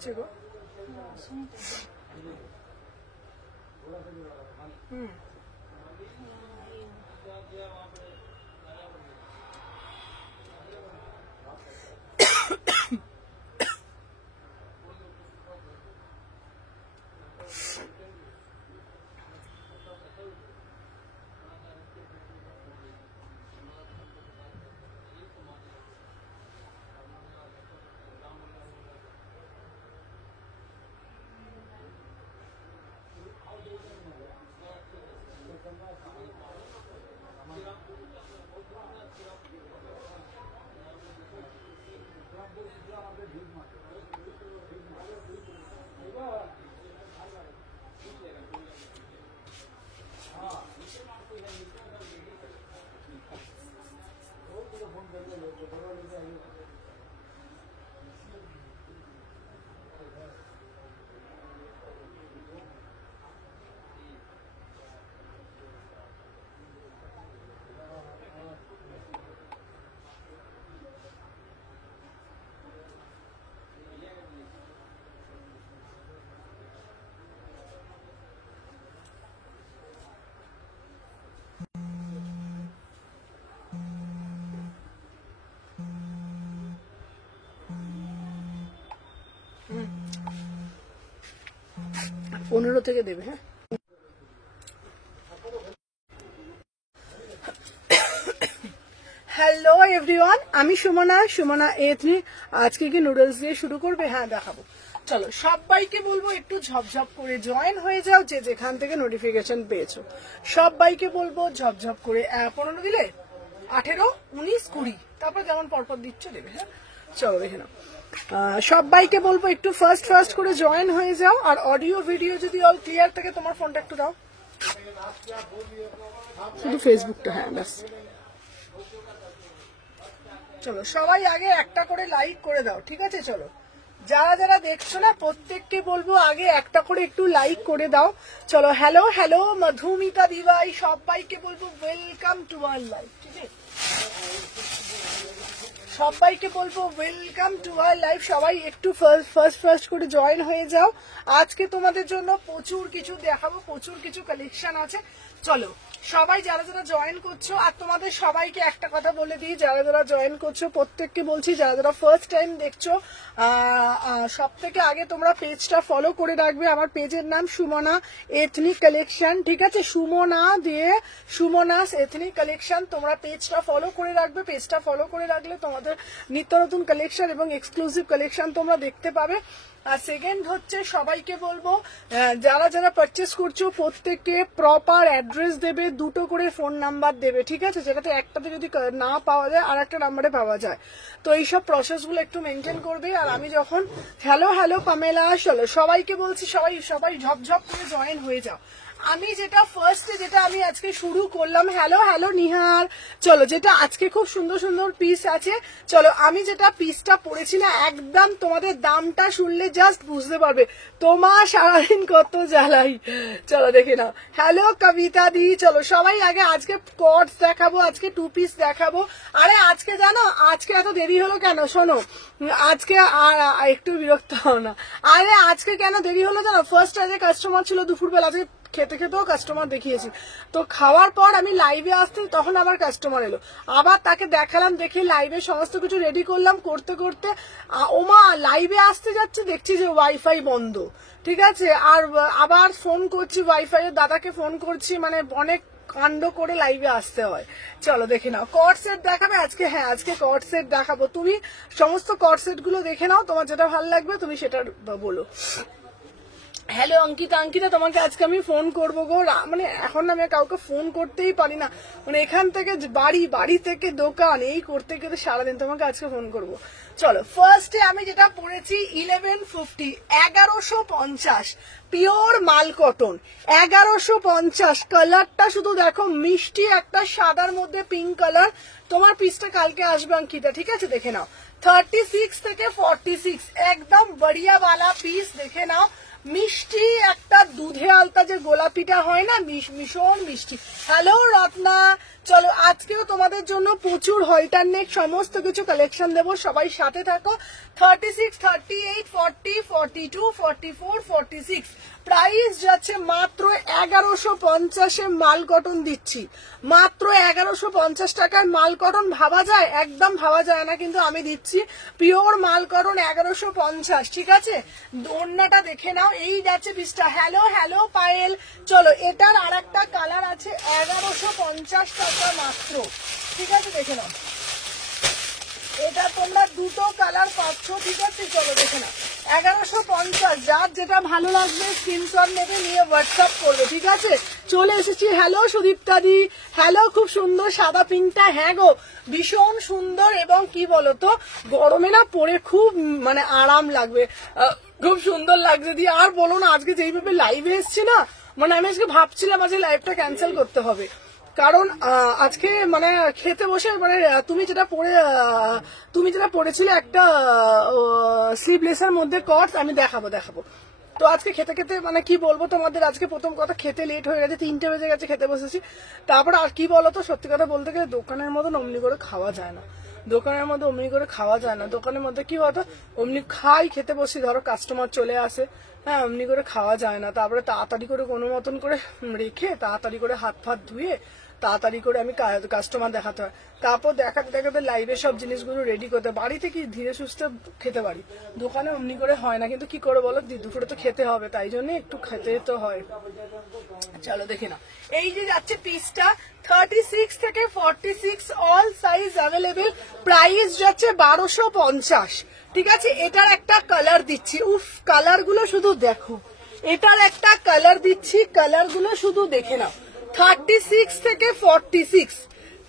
হয়েছে গো? পনেরো থেকে দেবে। হ্যাঁ, হ্যালো এভরিওয়ান, আমি সুমনা, সুমনা এথনিক। আজকে কি নুডলস দিয়ে শুরু করবে? হ্যাঁ দেখাবো। চলো সবাইকে বলবো একটু ঝপঝপ করে জয়েন হয়ে যাও, যে যেখান থেকে নোটিফিকেশন পেয়েছো সবাইকে বলবো ঝপঝপ করে 15 দিলে 18, 19, 20, তারপর যেমন পরপর দিচ্ছ দেবে। হ্যাঁ চলো দেখে নাও। সবাইকে বলবো একটু ফার্স্ট করে জয়েন হয়ে যাও। আর অডিও ভিডিও যদি অল ক্লিয়ার থাকে তোমার ফোনটা একটু দাও, শুধু ফেসবুকটা। হ্যাঁ ব্যাস। চলো সবাই আগে একটা করে লাইক করে দাও, ঠিক আছে? চলো যারা যারা দেখছো না প্রত্যেককে বলবো আগে একটা করে একটু লাইক করে দাও। চলো হ্যালো হ্যালো মধুমিতা দিবাই, সবাইকে বলবো ওয়েলকাম টু আওয়ার লাইভ। ঠিক আছে, সবাইকে বলবো ওয়েলকাম টু আওয়ার লাইভ। সবাই একটু ফার্স্ট করে জয়েন হয়ে যাও। আজকে তোমাদের জন্য প্রচুর কিছু দেখাবো, প্রচুর কিছু কালেকশন আছে। চলো সবাই যারা যারা জয়েন করছো, আর তোমাদের সবাইকে একটা কথা বলে দিই, যারা যারা জয়েন করছো প্রত্যেককে বলছি, যারা যারা ফার্স্ট টাইম দেখছো সব থেকে আগে তোমরা পেজটা ফলো করে রাখবে। আমার পেজের নাম সুমনা এথনিক কালেকশন, ঠিক আছে? সুমনা দিয়ে সুমনাস এথনিক কালেকশন, তোমরা পেজটা ফলো করে রাখবে। পেজটা ফলো করে রাখলে তোমাদের নিত্য নতুন কালেকশন এবং এক্সক্লুসিভ কালেকশন তোমরা দেখতে পাবে। আর সেকেন্ড হচ্ছে সবাইকে বলবো যারা যারা পারচেস করছো প্রত্যেককে প্রপার অ্যাড্রেস দেবে, দুটো করে ফোন নাম্বার দেবে, ঠিক আছে? যেটাতে একটাতে যদি না পাওয়া যায় আর একটা নাম্বারে পাওয়া যায়। তো এইসব প্রসেসগুলো একটু মেনটেন করবে। আর আমি যখন হ্যালো পামেলা, চলো সবাইকে বলছি সবাই ঝপঝপ করে জয়েন হয়ে যাও। আমি যেটা ফার্স্টে যেটা আমি আজকে শুরু করলাম, হ্যালো নিহার, চলো যেটা আজকে খুব সুন্দর সুন্দর পিস আছে। চলো আমি যেটা পিসটা পড়েছি না, একদম তোমাদের দামটা শুনলে জাস্ট বুঝতে পারবে তোমার সারাদিন কত জ্বালাই। চলো দেখে নাও। হ্যালো কবিতা দি, চলো সবাই আগে আজকে কটস দেখাবো, আজকে 2 পিস দেখাবো। আরে আজকে জানো আজকে এত দেরি হলো কেন? শোনো আজকে আর একটু বিরক্ত হও না। আরে আজকে কেন দেরি হলো জানো? ফার্স্ট আজকে কাস্টমার ছিল দুপুরবেলা, আজকে খেতেও কাস্টমার দেখিয়েছি। তো খাওয়ার পর আমি লাইভে আসতে তখন আবার কাস্টমার এলো, আবার তাকে দেখালাম, দেখে লাইভে সমস্ত কিছু রেডি করলাম। করতে করতে ওমা লাইভে আসতে যাচ্ছে, দেখছি যে ওয়াইফাই বন্ধ, ঠিক আছে? আর আবার ফোন করছি ওয়াইফাই এর দাদাকে ফোন করছি, মানে অনেক কাণ্ড করে লাইভে আসতে হয়। চলো দেখে নাও কট সেট দেখাবে আজকে। হ্যাঁ আজকে কট সেট দেখাবো। তুমি সমস্ত কট সেট গুলো দেখে নাও, তোমার যেটা ভালো লাগবে তুমি সেটা বলো। হ্যালো অঙ্কিতা, তোমাকে আজকে আমি ফোন করবো গো। মানে এখন আমি কাউকে ফোন করতেই পারি না, মানে এখান থেকে বাড়ি থেকে দোকান এই করতে করতে সারাদিন তোমাকে আজকে ফোন করবো। চলো ফার্স্টে আমি যেটা পড়েছি 1150, 1150 পিওর মাল কটন, 1150। কালারটা শুধু দেখো, মিষ্টি একটা সাদার মধ্যে পিঙ্ক কালার। তোমার পিসটা কালকে আসবে অঙ্কিতা, ঠিক আছে? দেখে নাও 36 থেকে 46, একদম বড়িয়া বালা পিস। দেখে নাও মিষ্টি একটা দুধে আলতা যে গোলাপিটা হয় না, ভীষণ মিষ্টি। হ্যালো রত্না, চলো আজকেও তোমাদের জন্য প্রচুর হলটার নেক সমস্ত কিছু কালেকশন দেবো, সবাই সাথে থাকো। 36, 38, 40, 42, 44, 46, প্রাইস যাচ্ছে মাত্র 1150-এ মাল কটন দিচ্ছি, মাত্র 1150 টাকায় মাল কটন। ভাবা যায়? একদম ভাবা যায় না, কিন্তু আমি দিচ্ছি পিওর মাল কটন 1150। ঠিক আছে, ওড়নাটা দেখে নাও, এই যাচ্ছে পিসটা। হ্যালো হ্যালো পায়েল, চলো এটার আর একটা কালার আছে 1150 টাকা মাত্র। ঠিক আছে, দেখে নাও, এটা তোমরা দুটো কালার পাচ্ছ। ঠিক আছে, চলো দেখে নাও 1150। যার যেটা ভালো লাগবে স্ক্রিনশট নেবে, নিয়ে হোয়াটসঅ্যাপ করবে। ঠিক আছে, চলে এসেছি। হ্যালো সুদীপ্তা দি, হ্যালো, খুব সুন্দর সাদা পিঙ্কটা। হ্যাঁ গো, ভীষণ সুন্দর, এবং কি বলতো গরমে না পরে খুব মানে আরাম লাগবে, খুব সুন্দর লাগছে দি। আর বলো না, আজকে যেইভাবে লাইভে এসছি না, মানে আমি আজকে ভাবছিলাম আজকে লাইভটা ক্যান্সেল করতে হবে, কারণ আজকে মানে খেতে বসে মানে তুমি যেটা পড়েছিলে একটা স্লিভলেসের মধ্যে কটস, আমি দেখাবো। তো আজকে খেতে খেতে মানে কি বলবো তোমাদের, আজকে প্রথম কথা খেতে লেট হয়ে গেছে, 3টে বেজে গেছে, খেতে বসেছি। তারপর আর কি বলতো, সত্যি কথা বলতে গেলে দোকানের মতন অমনি করে খাওয়া যায় না, দোকানের মধ্যে অমনি করে খাওয়া যায় না। দোকানের মধ্যে কি বলতো, অমনি খাই, খেতে বসি, ধরো কাস্টমার চলে আসে, হ্যাঁ, অমনি করে খাওয়া যায় না। তারপরে তাড়াতাড়ি করে কোনো মতন করে রেখে তাড়াতাড়ি করে হাত ফাত ধুয়ে তাড়াতাড়ি করে আমি কাস্টমার দেখাতে হয়। তারপর দেখাতে লাইভে সব জিনিসগুলো রেডি করতে, বাড়িতে কি ধীরে সুস্থে খেতে পারি, দোকানে অমনি করে হয় না। কিন্তু কি করে বলো, দুপুরে তো খেতে হবে, তাই জন্য একটু খেতে তো হয়। চলো দেখে না, এই যে যাচ্ছে পিসটা 36 থেকে 46, অল সাইজ অ্যাভেলেবেল, প্রাইস যাচ্ছে 1250। ঠিক আছে, এটার একটা কালার দিচ্ছি, উফ কালার গুলো শুধু দেখো, এটার একটা কালার দিচ্ছি, কালার গুলো শুধু দেখে নাও। 36 থেকে 46,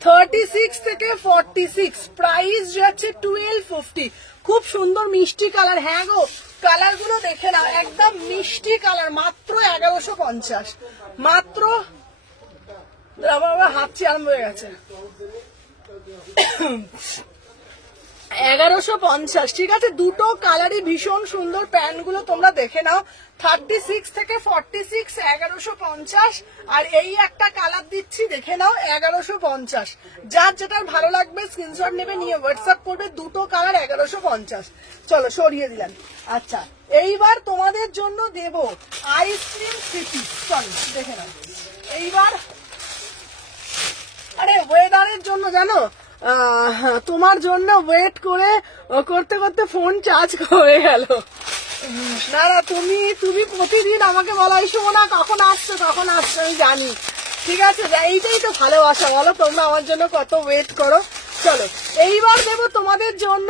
36 থেকে 46, প্রাইস যাচ্ছে 1250। খুব সুন্দর মিষ্টি কালার। হ্যাঁ গো, কালার গুলো দেখে নাও, একদম মিষ্টি কালার, মাত্র 1150। মাত্র আমার হাঁচি আরম্ভ হয়ে গেছে, 1150। ঠিক আছে, দুটো কালারই ভীষণ সুন্দর, প্যান্ট গুলো তোমরা দেখে নাও। 36 থেকে 46, 1150। আর এই একটা কালার দিচ্ছি, দেখে নাও, 1150। যার যেটার ভালো লাগবে স্ক্রিনশট নেবে, নিয়ে হোয়াটসঅ্যাপ করবে, দুটো কালার 1150। চলো সরিয়ে দিলাম। আচ্ছা, এইবার তোমাদের জন্য দেব আইসক্রিম সিটি, চলো দেখে নাও। এইবার আরে ওয়েদারের জন্য জানো, তোমার জন্য ওয়েট করতে করতে ফোন চার্জ করে গেল। না না, তুমি প্রতিদিন আমাকে বলো এই শোনা কখন আসছো, আমি জানি। ঠিক আছে, এইটাই তো ভালোবাসা, বলো তোমরা আমার জন্য কত ওয়েট করো। চলো এইবার দেবো তোমাদের জন্য,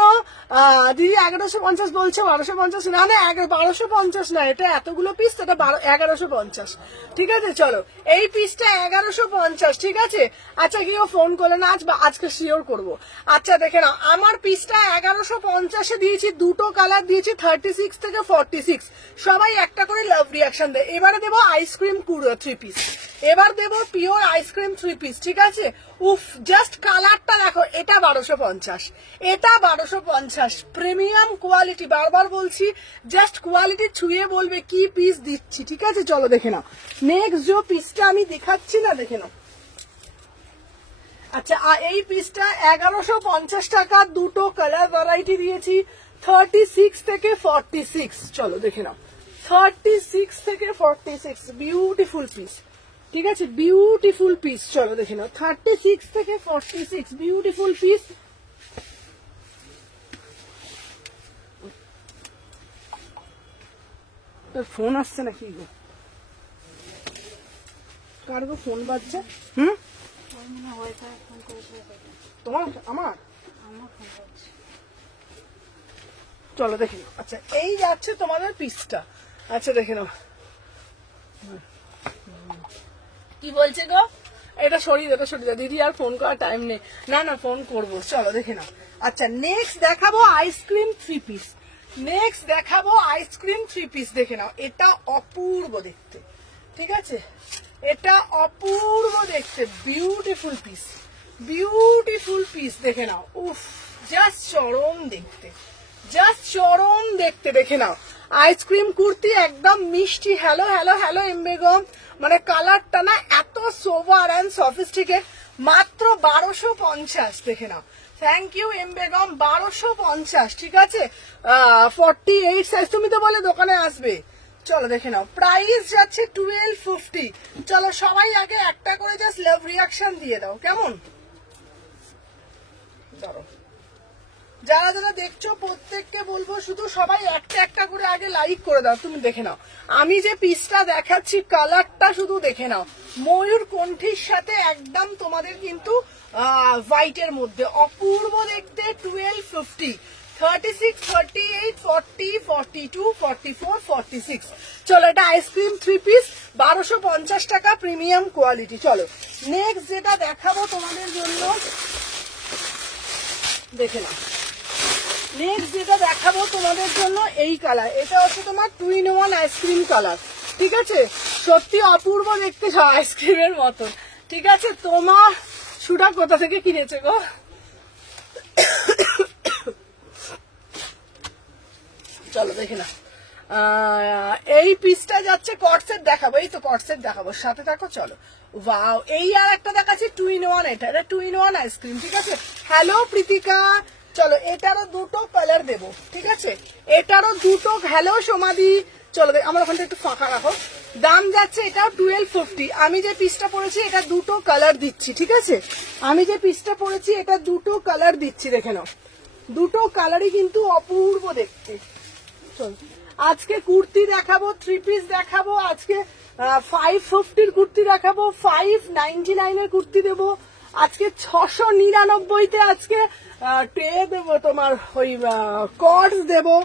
দিদি 1150 বলছে, 1250 না, 1250 না, এটা এতগুলো পিস, এটা 1150। ঠিক আছে, চলো এই পিসটা 1150। ঠিক আছে, আচ্ছা কেউ ফোন করলে না আজকে শিওর করবো। আচ্ছা দেখে নাও, আমার পিসটা 1150-এ দিয়েছি, দুটো কালার দিয়েছি, 36 থেকে 46। সবাই একটা করে লাভ রিয়াকশন দেয়। এবারে দেবো আইসক্রিম 3 পিস, এবার দেবো পিওর আইসক্রিম 3 পিস। ঠিক আছে, উফ জাস্ট কালারটা দেখো, এটা 1250, এটা 1250, প্রিমিয়াম কোয়ালিটি, বারবার বলছি, জাস্ট কোয়ালিটি ছুঁয়ে বলবে কি পিস দিচ্ছি। ঠিক আছে, চলো দেখে নাও নেক্সট যে পিসটা আমি দেখাচ্ছি না, দেখে নাও। আচ্ছা, এই পিসটা 1150 টাকা, দুটো কালার ভ্যারাইটি দিয়েছি, 36 থেকে 46। চলো দেখে নাও, 36 থেকে 46, বিউটিফুল পিস। ঠিক আছে, বিউটিফুল পিস, চলো দেখে নাও, 36 থেকে 46, বিউটিফুল পিস। তোর ফোন আসছে নাকি গো? কার গো ফোন বাজছে? তোমার? আমার? চলো দেখে নাও। আচ্ছা, এই যাচ্ছে তোমাদের পিসটা। আচ্ছা দেখে নাও, কি বলছে গো, এটা সরিয়ে দাও দিদি, আর ফোন করার টাইম নেই। না ফোন করবো, চলো দেখে নাও। আচ্ছা, নেক্সট দেখাবো আইসক্রিম 3 পিস, দেখে নাও, এটা অপূর্ব দেখতে। ঠিক আছে, এটা অপূর্ব দেখতে, বিউটিফুল পিস, দেখে নাও, উফ জাস্ট চরম দেখতে, দেখে নাও। আইসক্রিম কুর্তি, একদম মিষ্টি। হ্যালো এমবেগম, মানে কালারটা না এত সোভার অ্যান্ড সফিস্টিকেট, মাত্র 1250। দেখে নাও, থ্যাংক ইউ এম বেগম। 1250, ঠিক আছে, 48 সাইজ। তুমি তো বলে দোকানে আসবে, চলো দেখে নাও। প্রাইস যাচ্ছে 1250। চলো সবাই আগে একটা করে জাস্ট লাভ রিয়াকশন দিয়ে দাও, কেমন? চলো যারা যারা দেখছো প্রত্যেককে বলবো শুধু সবাই একটা একটা করে আগে লাইক করে দাও। তুমি দেখে নাও আমি যে পিসটা দেখাচ্ছি, কালারটা শুধু দেখে নাও। ময়ূর কণ্ঠীর সাথে একদম তোমাদের কিন্তু হোয়াইটের মধ্যে অপূর্ব দেখতে। 1250, 36, 38, 40, 42, 44, 46। চলো এটা আইসক্রিম 3 পিস, 1250 টাকা, প্রিমিয়াম কোয়ালিটি। চলো নেক্সট যেটা দেখাবো তোমাদের জন্য, দেখে নাও। নেক্সট যেটা দেখাবো তোমাদের জন্য এই কালার, এটা হচ্ছে তোমার 2 in 1 আইসক্রিম কালার, ঠিক আছে। সত্যি অপূর্ব দেখতে, আইসক্রিমের মতন, ঠিক আছে। তোমার সুটা কোথা থেকে কিনেছে গো? চলো দেখে না, এই পিসটা যাচ্ছে কটসেট দেখাবো, এই তো কটসেট দেখাবো, সাথে থাকো। চলো ওয়াও, এই আর একটা দেখাচ্ছি 2 in 1, এটা 2 in 1 আইসক্রিম, ঠিক আছে। হ্যালো প্রীতিকা, চলো এটারও দুটো কালার দেবো, ঠিক আছে, এটারও দুটো। হ্যালো সোমাদি, চলো আমার ওখানটা একটু ফাঁকা রাখো। দাম যাচ্ছে এটা 1250। আমি যে পিসটা পরেছি এটা দুটো কালার দিচ্ছি, ঠিক আছে। আমি যে পিসটা পরেছি এটা দুটো কালার দিচ্ছি, দেখে নাও। দুটো কালারই কিন্তু অপূর্ব দেখতে। চল আজকে কুর্তি দেখাবো, 3 পিস দেখাবো আজকে। 550 কুর্তি দেখাবো, 599 এর কুর্তি দেবো আজকে। 699-তে আজকে ট্রে দেবো, তোমার ওই কর্ডস দেবো,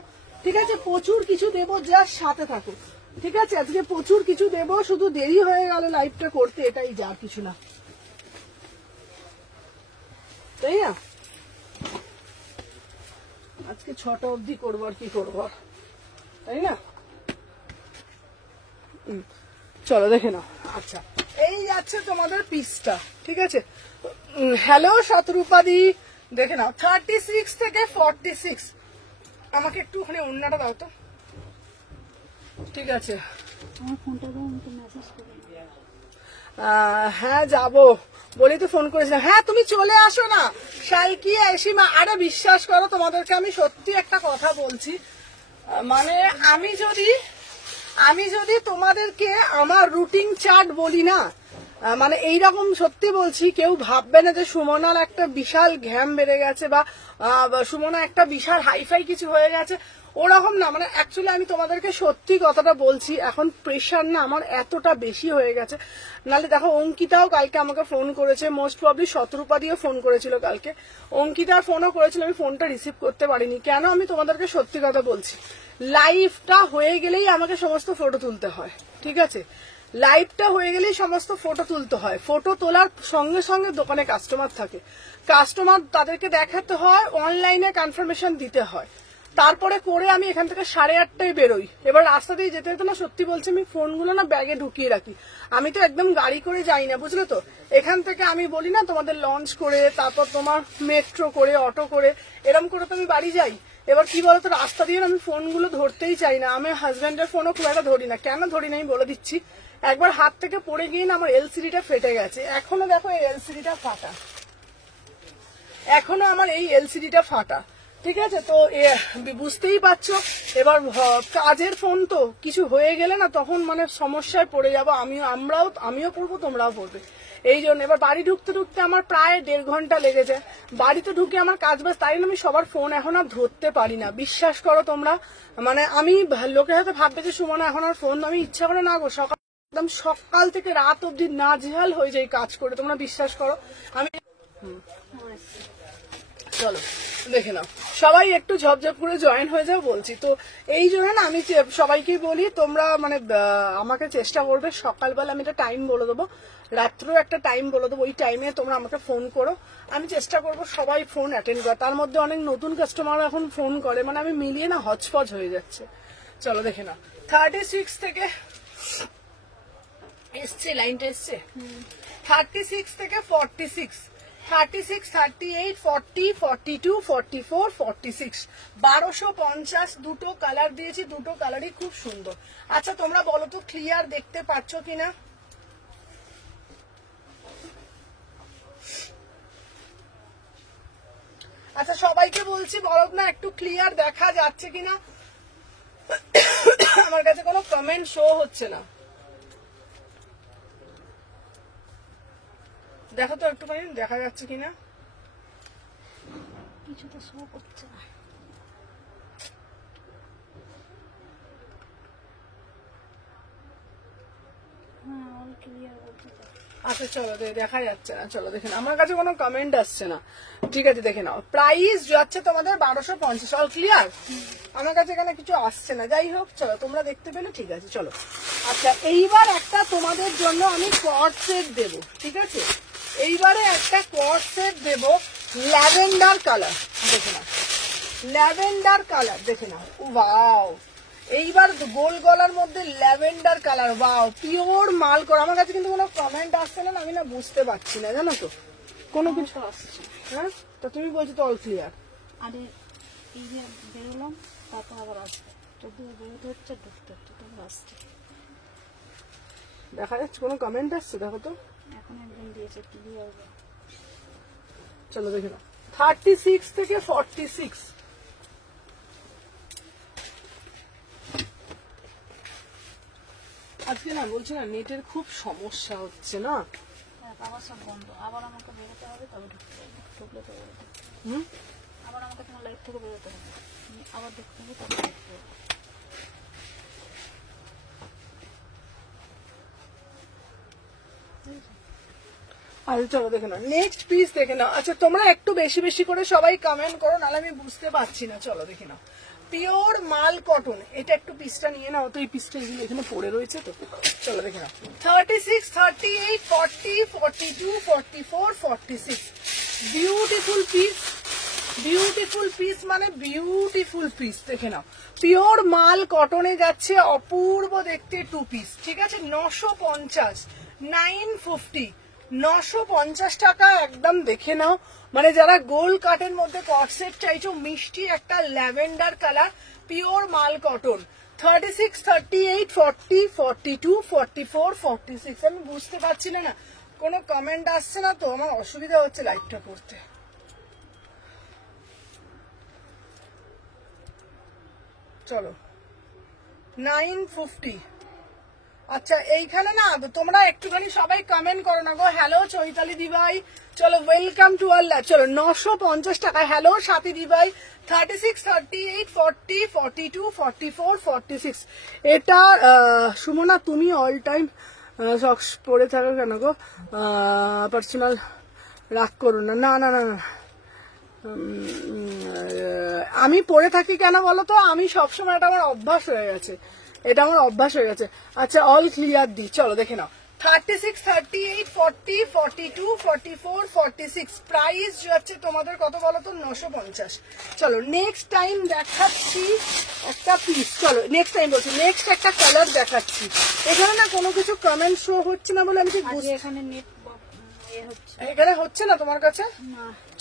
ঠিক আছে। প্রচুর কিছু দেবো, যা সাথে থাকো, ঠিক আছে। আজকে প্রচুর কিছু দেবো, শুধু দেরি হয়ে গেল লাইভটা করতে, এটাই যা, কিছু না, তাই না। আজকে 6টা অবধি করবো, আর কি করবো, তাই না। চলো দেখে নাও। আচ্ছা এই যাচ্ছে তোমাদের পিসটা, ঠিক আছে। হ্যালো শতরূপাদি, দেখে নাও 36 থেকে 46। আমাকে একটু ওখানে অন্যটা দাও তো, ঠিক আছে। হ্যাঁ যাবো বলি তো ফোন করেছিলাম। হ্যাঁ তুমি চলে আসো না, শালকিয়া এসিমা। আরে বিশ্বাস করো তোমাদেরকে আমি সত্যি একটা কথা বলছি, মানে আমি যদি তোমাদেরকে আমার রুটিন চার্ট বলি না, মানে এইরকম সত্যি বলছি, কেউ ভাববে না যে সুমনার একটা বিশাল ঘ্যাম বেড়ে গেছে বা সুমনা একটা বিশাল হাইফাই কিছু হয়ে গেছে, ওরকম না। মানে অ্যাকচুয়ালি আমি তোমাদেরকে সত্যি কথাটা বলছি, এখন প্রেশার না আমার এতটা বেশি হয়ে গেছে। নাহলে দেখো অঙ্কিতাও কালকে আমাকে ফোন করেছে, মোস্ট প্রবলি শতরূপা দিয়েও ফোন করেছিল কালকে, অঙ্কিতার ফোনও করেছিল, আমি ফোনটা রিসিভ করতে পারিনি। কেন? আমি তোমাদেরকে সত্যি কথা বলছি, লাইভটা হয়ে গেলেই আমাকে সমস্ত ফটো তুলতে হয়, ঠিক আছে। লাইভটা হয়ে গেলেই সমস্ত ফটো তুলতে হয়। ফটো তোলার সঙ্গে সঙ্গে দোকানে কাস্টমার থাকে, কাস্টমার তাদেরকে দেখাতে হয়, অনলাইনে কনফার্মেশন দিতে হয়, তারপরে করে আমি এখান থেকে 8:30টায় বেরোই। এবার রাস্তা দিয়ে যেতে যেতে না সত্যি বলছি আমি ফোনগুলো না ব্যাগে ঢুকিয়ে রাখি। আমি তো একদম গাড়ি করে যাই না, বুঝলে তো। এখান থেকে আমি বলি না তোমাদের লঞ্চ করে, তারপর তোমার মেট্রো করে, অটো করে, এরম করে তো আমি বাড়ি যাই। এবার কি বলতো, রাস্তা দিয়ে আমি ফোনগুলো ধরতেই চাই না। আমি হাজব্যান্ডের ফোনও খুব একটা ধরি না। কেন ধরি না আমি বলে দিচ্ছি। একবার হাত থেকে পড়ে গিয়ে না আমার এলসিডিটা ফেটে গেছে, এখনো দেখো এই এলসিডিটা ফাটা, এখনো আমার এই এলসিডিটা ফাটা, ঠিক আছে। তো বুঝতেই পারছো, এবার কাজের ফোন তো, কিছু হয়ে গেলে না তখন মানে সমস্যায় পড়ে যাবো। আমিও পড়বো, তোমরাও পড়বে। এই জন্য এবার বাড়ি ঢুকতে ঢুকতে আমার প্রায় 1.5 ঘন্টা লেগে যায়। বাড়িতে ঢুকে আমার কাজ বাজ, তাই আমি সবার ফোন এখন আর ধরতে পারি না, বিশ্বাস করো তোমরা। মানে আমি লোকে হয়তো ভাববে যে সুমনা এখন আর ফোন, আমি ইচ্ছা করে না গো, একদম সকাল থেকে রাত অব্দি নাজেহাল হয়ে যায় কাজ করে, তোমরা বিশ্বাস করো। আমি চলো দেখে নাও, সবাই একটু ঝপঝপ করে জয়েন হয়ে যাও বলছি তো। এই জন্য না আমি সবাইকে বলি, তোমরা মানে আমাকে চেষ্টা করবে, সকালবেলা আমি একটা টাইম বলে দেবো, রাত্রেও একটা টাইম বলে দেবো, ওই টাইমে তোমরা আমাকে ফোন করো। আমি চেষ্টা করবো সবাই ফোন অ্যাটেন্ড করে। তার মধ্যে অনেক নতুন কাস্টমার এখন ফোন করে, মানে আমি মিলিয়ে না হচপচ হয়ে যাচ্ছে। চলো দেখে নাও 36 থেকে এসছে, লাইনটা এসছে 36 থেকে 46, 36, 38, 40, 42, 44, 46, 1250 দুটো কালার দিয়েছি, দুটো কালারই খুব সুন্দর। আচ্ছা তোমরা বলো তো ক্লিয়ার দেখতে পাচ্ছ কিনা? আচ্ছা সবাইকে বলছি বলব না একটু ক্লিয়ার দেখা যাচ্ছে কিনা, আমার কাছে কোনো কমেন্ট শো হচ্ছে না। দেখো তো একটুখানি দেখা যাচ্ছে কিনা, কিছু তো শো করছে না। হ্যাঁ অল ক্লিয়ার বলতে। আচ্ছা চলো দেখা যাচ্ছে না, চলো দেখে নাও, আমার কাছে কোনো কমেন্ট আসছে না। ঠিক আছে দেখে নাও, প্রাইস যাচ্ছে তোমাদের 1250। অল ক্লিয়ার, আমার কাছে এখানে কিছু আসছে না। যাই হোক চলো, তোমরা দেখতে পেলে ঠিক আছে। চলো আচ্ছা এইবার একটা তোমাদের জন্য আমি কর্ড সেট দেবো, ঠিক আছে? এইবারে একটা কর্ড সেট দেবো ল্যাভেন্ডার কালার, দেখে নাও ল্যাভেন্ডার কালার, দেখে নাও ওয়াও। এইবার গোল গলার মধ্যে ল্যাভেন্ডার কালার, ওয়াও পিওর মাল করা। আমার কাছে কিন্তু কোনো কমেন্ট আসছে না, আমি না বুঝতে পারছি না, জানো তো কোনো কিছু আসছে। হ্যাঁ তো তুমি বলছো তো অল ক্লিয়ার। আরে এই যে বেরোলাম তারপর আবার আসবে, তো বেরোতে হচ্ছে ঢুকতে হচ্ছে, তারপর আসছে। দেখা যাচ্ছে কোনো কমেন্ট আসছে, দেখো তো। এখন একজন দিয়েছে ক্লিয়ার। চলো দেখে নাও 36 থেকে 46। আজকে না বলছি না নেটের খুব সমস্যা হচ্ছে না। আবার সব বন্ধ, আবার আমাকে বেরোতে হবে, তবে ঢুকতে হবে, ঢুকলে তো বেরোতে হবে। আবার আমাকে তোমার লাইফ থেকে বেরোতে হবে, আবার ঢুকতে হবে, তবে ঢুকতে হবে। আচ্ছা চলো দেখে নাও নেক্সট পিস দেখে নাও। আচ্ছা তোমরা একটু বেশি বেশি করে সবাই কমেন্ট করো, নাহলে আমি বুঝতে পারছি না। চলো দেখে নাও পিওর মাল কটন, এটা একটু পিসটা নিয়ে নাও তো, এই পিসটা এখানে পড়ে রয়েছে তো। চলো দেখে নাও 36, 38, 40, 42, 44, 46 বিউটিফুল পিস, বিউটিফুল পিস মানে বিউটিফুল পিস। দেখে নাও পিওর মাল কটনে যাচ্ছে, অপূর্ব দেখতে টু পিস, ঠিক আছে? 950, 950, 950 টাকা একদম। দেখে নাও মানে যারা গোল কাটের মধ্যে কটসেট চাইছো, মিষ্টি একটা ল্যাভেন্ডার কালার, পিওর মাল কটন। 36, 38, 40, 42, 44, 46। আমি বুঝতে পারছি না, কোনো কমেন্ট আসছে না তো, আমার অসুবিধা হচ্ছে লাইভটা করতে। চলো 950। আচ্ছা এইখানে না তোমরা একটুখানি সবাই কমেন্ট করো না গো। হ্যালো চৈতালি দিভাই, চলো ওয়েলকাম টু আর লাইভ। চলো 950 টাকা। হ্যালো সাথী দিভাই। 36, 38, 40, 42, 44, 46। এটা সুমনা তুমি অল টাইম সক্স পরে থাকো কেন গো? পার্সোনাল রাগ করো না। না না না না, আমি পরে থাকি কেন বলো তো, আমি সবসময়, এটা আমার অভ্যাস হয়ে গেছে, এটা আমার অভ্যাস হয়ে গেছে। আচ্ছা অল ক্লিয়ার দি, চলো দেখে নাও 36, 38, 40, 42, 44, 46। প্রাইস যাচ্ছে তোমাদের কত বলো তো? 950। চলো নেক্সট টাইম দেখাচ্ছি একটা পিস। চলো নেক্সট টাইম বলছি, নেক্সট একটা কালার দেখাচ্ছি। এখানে না কোনো কিছু কমেন্ট শো হচ্ছে না বলে আমি ঠিক এখানে নেট এখানে হচ্ছে না তোমার কাছে।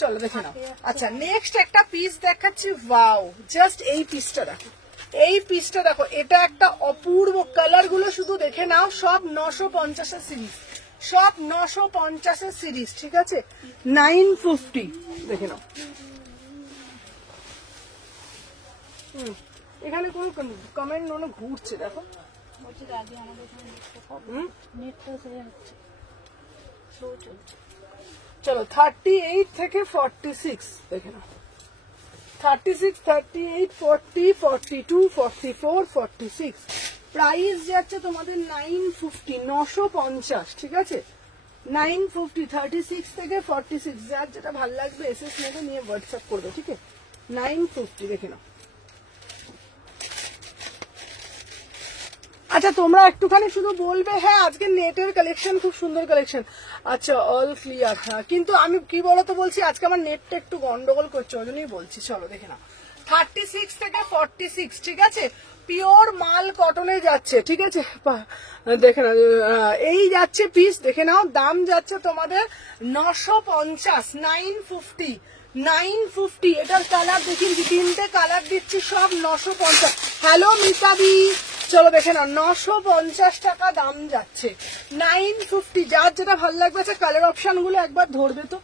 চলো দেখে নাও। আচ্ছা নেক্সট একটা পিস দেখাচ্ছি। ওয়াও জাস্ট এই পিসটা দেখো, এই পিসটা দেখো, এটা একটা অপূর্ব কালার গুলো শুধু দেখে নাও। সব 950 সিরিজ, সব 950 সিরিজ, ঠিক আছে? 950 দেখে নাও। এখানে কোন কমেন্ট মনে ঘুরছে, দেখো বলছি আগে আমাদের এখানে নেটটা সে হচ্ছে স্লো চলছে। চলো 38 থেকে 46 দেখে নাও। 36, 38, 40, 42, 44, 46। প্রাইস যাচ্ছে তোমাদের 950, 950, ঠিক আছে? 950, 36 থেকে 46। যার যেটা ভালো লাগবে এসএস নেবে, নিয়ে হোয়াটসঅ্যাপ করবে, ঠিক আছে? 950 দেখে নাও। আচ্ছা তোমরা একটুখানি শুধু বলবে হ্যাঁ আজকে নেটের কালেকশন খুব সুন্দর কালেকশন। আচ্ছা অল ক্লিয়ার। হ্যাঁ কিন্তু আমি কি বলতো বলছি, আজকে আমার নেটটা একটু গন্ডগোল করছে, ওই জন্যই বলছি। চলো দেখে নাও 36 থেকে 46, ঠিক আছে? পিওর মাল কটনে যাচ্ছে, ঠিক আছে? দেখে নাও এই যাচ্ছে পিস, দেখে নাও। দাম যাচ্ছে তোমাদের 950, 950, 950। এটার কালার দেখিয়েছি, 3টে কালার দিচ্ছি, সব 950। হ্যালো মিতাদি, চলো দেখে নাও 950 টাকা দাম যাচ্ছে, 950। যার যেটা ভালো লাগবে। আচ্ছা কালার অপশন গুলো একবার ধরবে তো,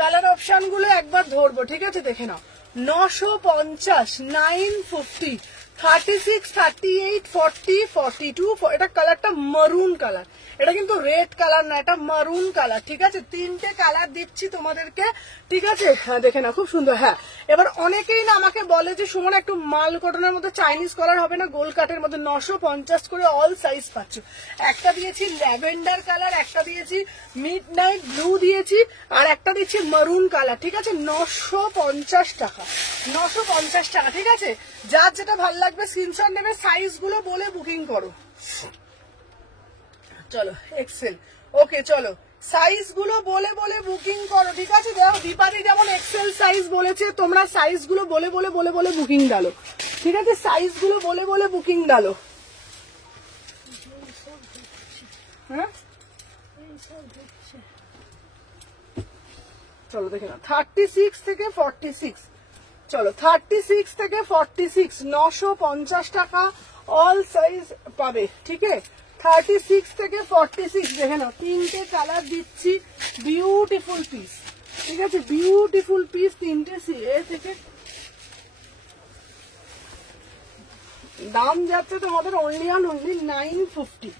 কালার অপশন গুলো একবার ধরবো, ঠিক আছে? দেখে নাও 950, 950, 36, 38, 40, 42, এটা কালারটা মারুন কালার, এটা কিন্তু রেড কালার না, এটা মারুন কালার, ঠিক আছে? তিনটে কালার দিচ্ছি তোমাদেরকে, ঠিক আছে? হ্যাঁ দেখে না, খুব সুন্দর। হ্যাঁ, এবার অনেকেই না আমাকে বলে যে সুমন একটু মাল কটনের মধ্যে চাইনিজ কলার হবে না, গোল কাটের মধ্যে 950 করে অল সাইজ পাচ্ছ। একটা দিয়েছি ল্যাভেন্ডার কালার, একটা দিয়েছি মিড নাইট ব্লু দিয়েছি, আর একটা দিচ্ছি মারুন কালার, ঠিক আছে? 950 টাকা, 950 টাকা, ঠিক আছে? যার যেটা ভালো লাগবে স্ক্রিনশট নেবে, সাইজ গুলো বলে বুকিং করো। চলো এক্সেল, ওকে চলো সাইজ গুলো বলে বলে বুকিং করো, ঠিক আছে? দেখো দীপাদি যেমন এক্সেল সাইজ বলেছে, তোমরা সাইজ গুলো বলে বলে বলে বলে বুকিং ডালো, ঠিক আছে? সাইজ গুলো বলে বলে বুকিং ডালো। হ্যাঁ চলো দেখে না, 36 থেকে 46, চলো 36 থেকে 46, 950 টাকা অল সাইজ পাবে, ঠিক আছে? 36 থেকে 46 দেখে নাও, তিনটে কালার দিচ্ছি, বিউটিফুল পিস, ঠিক আছে? বিউটিফুল পিস, তিনটে এ থেকে दाम যাচ্ছে তোমাদের ओनली ऑन ओनली 950,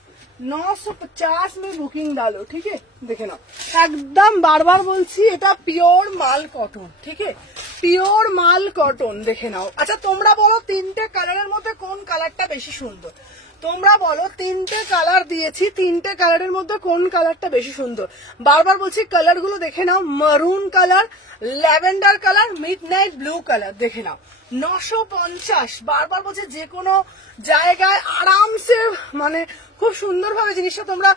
950 में बुकिंग डालो, ठीक है? দেখে নাও, একদম বারবার বলছি এটা পিওর মাল কটন, ঠিক আছে? পিওর মাল কটন, দেখে নাও। আচ্ছা তোমরা বলো তিনটে কালারের মধ্যে কোন কালারটা বেশি সুন্দর? তোমরা বলো, তিনটে কালার দিয়েছি, তিনটে কালারের মধ্যে কোন কালারটা বেশি সুন্দর? বারবার বলছি কালার গুলো দেখে নাও, maroon colour, lavender colour, midnight blue colour, দেখে নাও 950। বারবার বলছে যে কোনো জায়গায় আরামসে মানে খুব সুন্দরভাবে জিনিসটা তোমরা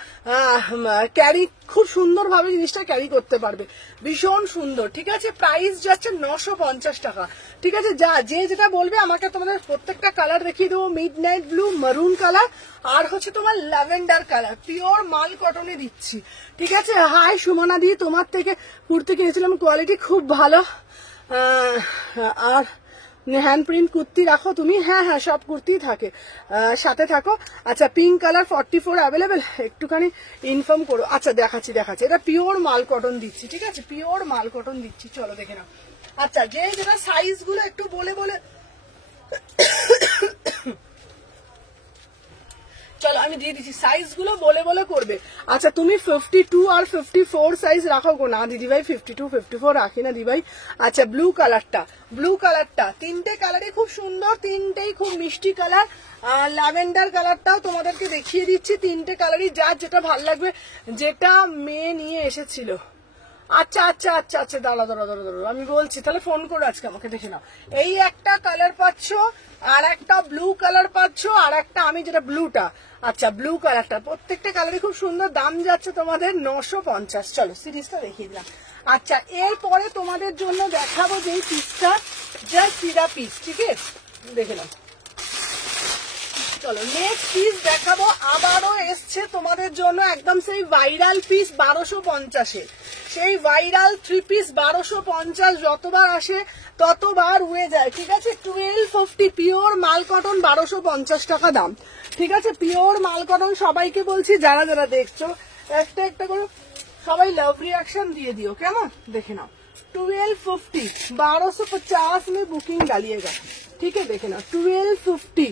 ক্যারি, খুব সুন্দরভাবে জিনিসটা ক্যারি করতে পারবে, ভীষণ সুন্দর, ঠিক আছে? প্রাইস যাচ্ছে 950 টাকা, ঠিক আছে? যা যে যেটা বলবে আমাকে তোমাদের প্রত্যেকটা কালার দেখিয়ে দেবো, মিডনাইট ব্লু, মারুন কালার, আর হচ্ছে তোমার ল্যাভেন্ডার কালার, পিওর মাল কটনে দিচ্ছি, ঠিক আছে? হাই সুমনা দি, তোমার থেকে কুর্তি কিনেছিলাম, কোয়ালিটি খুব ভালো, আর হ্যান্ড প্রিন্ট কুর্তি রাখো তুমি? হ্যাঁ হ্যাঁ, সব কুর্তি থাকে, সাথে থাকো। আচ্ছা পিঙ্ক কালার 44 অ্যাভেলেবেল, একটুখানি ইনফর্ম করো। আচ্ছা দেখাচ্ছি, এটা পিওর মাল কটন দিচ্ছি, ঠিক আছে? পিওর মাল কটন দিচ্ছি, চলো দেখে নাও। আচ্ছা যে যেটা সাইজ গুলো একটু বলে বলে চলো আমি দিয়ে দিচ্ছি, সাইজ গুলো বলে বলে করবে। আচ্ছা তুমি 52 আর 54 সাইজ রাখো গো? না দিদি ভাই 52 54 রাখি না দিদি ভাই। আচ্ছা ব্লু কালারটা, তিনটে কালারই খুব সুন্দর, তিনটেই খুব মিষ্টি কালার, ল্যাভেন্ডার কালারটাও তোমাদেরকে দেখিয়ে দিচ্ছি, তিনটে কালারই যার যেটা ভালো লাগবে, যেটা মেয়ে নিয়ে এসেছিল। আচ্ছা আচ্ছা আচ্ছা আচ্ছা, দাঁড়া আমি বলছি, তাহলে ফোন করো আজকে আমাকে, দেখে নাও। এই একটা কালার পাচ্ছ, আর একটা ব্লু কালার পাচ্ছ, আর একটা আমি যেটা ব্লুটা, আচ্ছা ব্লু কালারটা, প্রত্যেকটা কালারই খুব সুন্দর, দাম যাচ্ছে তোমাদের 950। চলো সিরিজটা দেখিয়ে দিলাম। আচ্ছা এরপরে তোমাদের জন্য দেখাবো যে পিসটা, জাস্ট সিরা পিস, ঠিক আছে? দেখে নাও। চলো নেক্সট পিস দেখাবো, আবারও এসছে তোমাদের জন্য একদম সেই ভাইরাল পিস 1250-এর, সেই ভাইরাল 3 পিস 1250, যতবার আসে ততবার উড়ে যায়, ঠিক আছে? 1250 পিওর মাল কটন, 1250 টাকা দাম, ঠিক আছে? পিওর মাল কটন, সবাইকে বলছি যারা যারা দেখছো একটা একটা করে সবাই লাভ রিয়াকশন দিয়ে দিও, কেমন? দেখে নাও 1250, 1250 में बुकिंग डालिएगा, ठीक है? देखे ना 1250,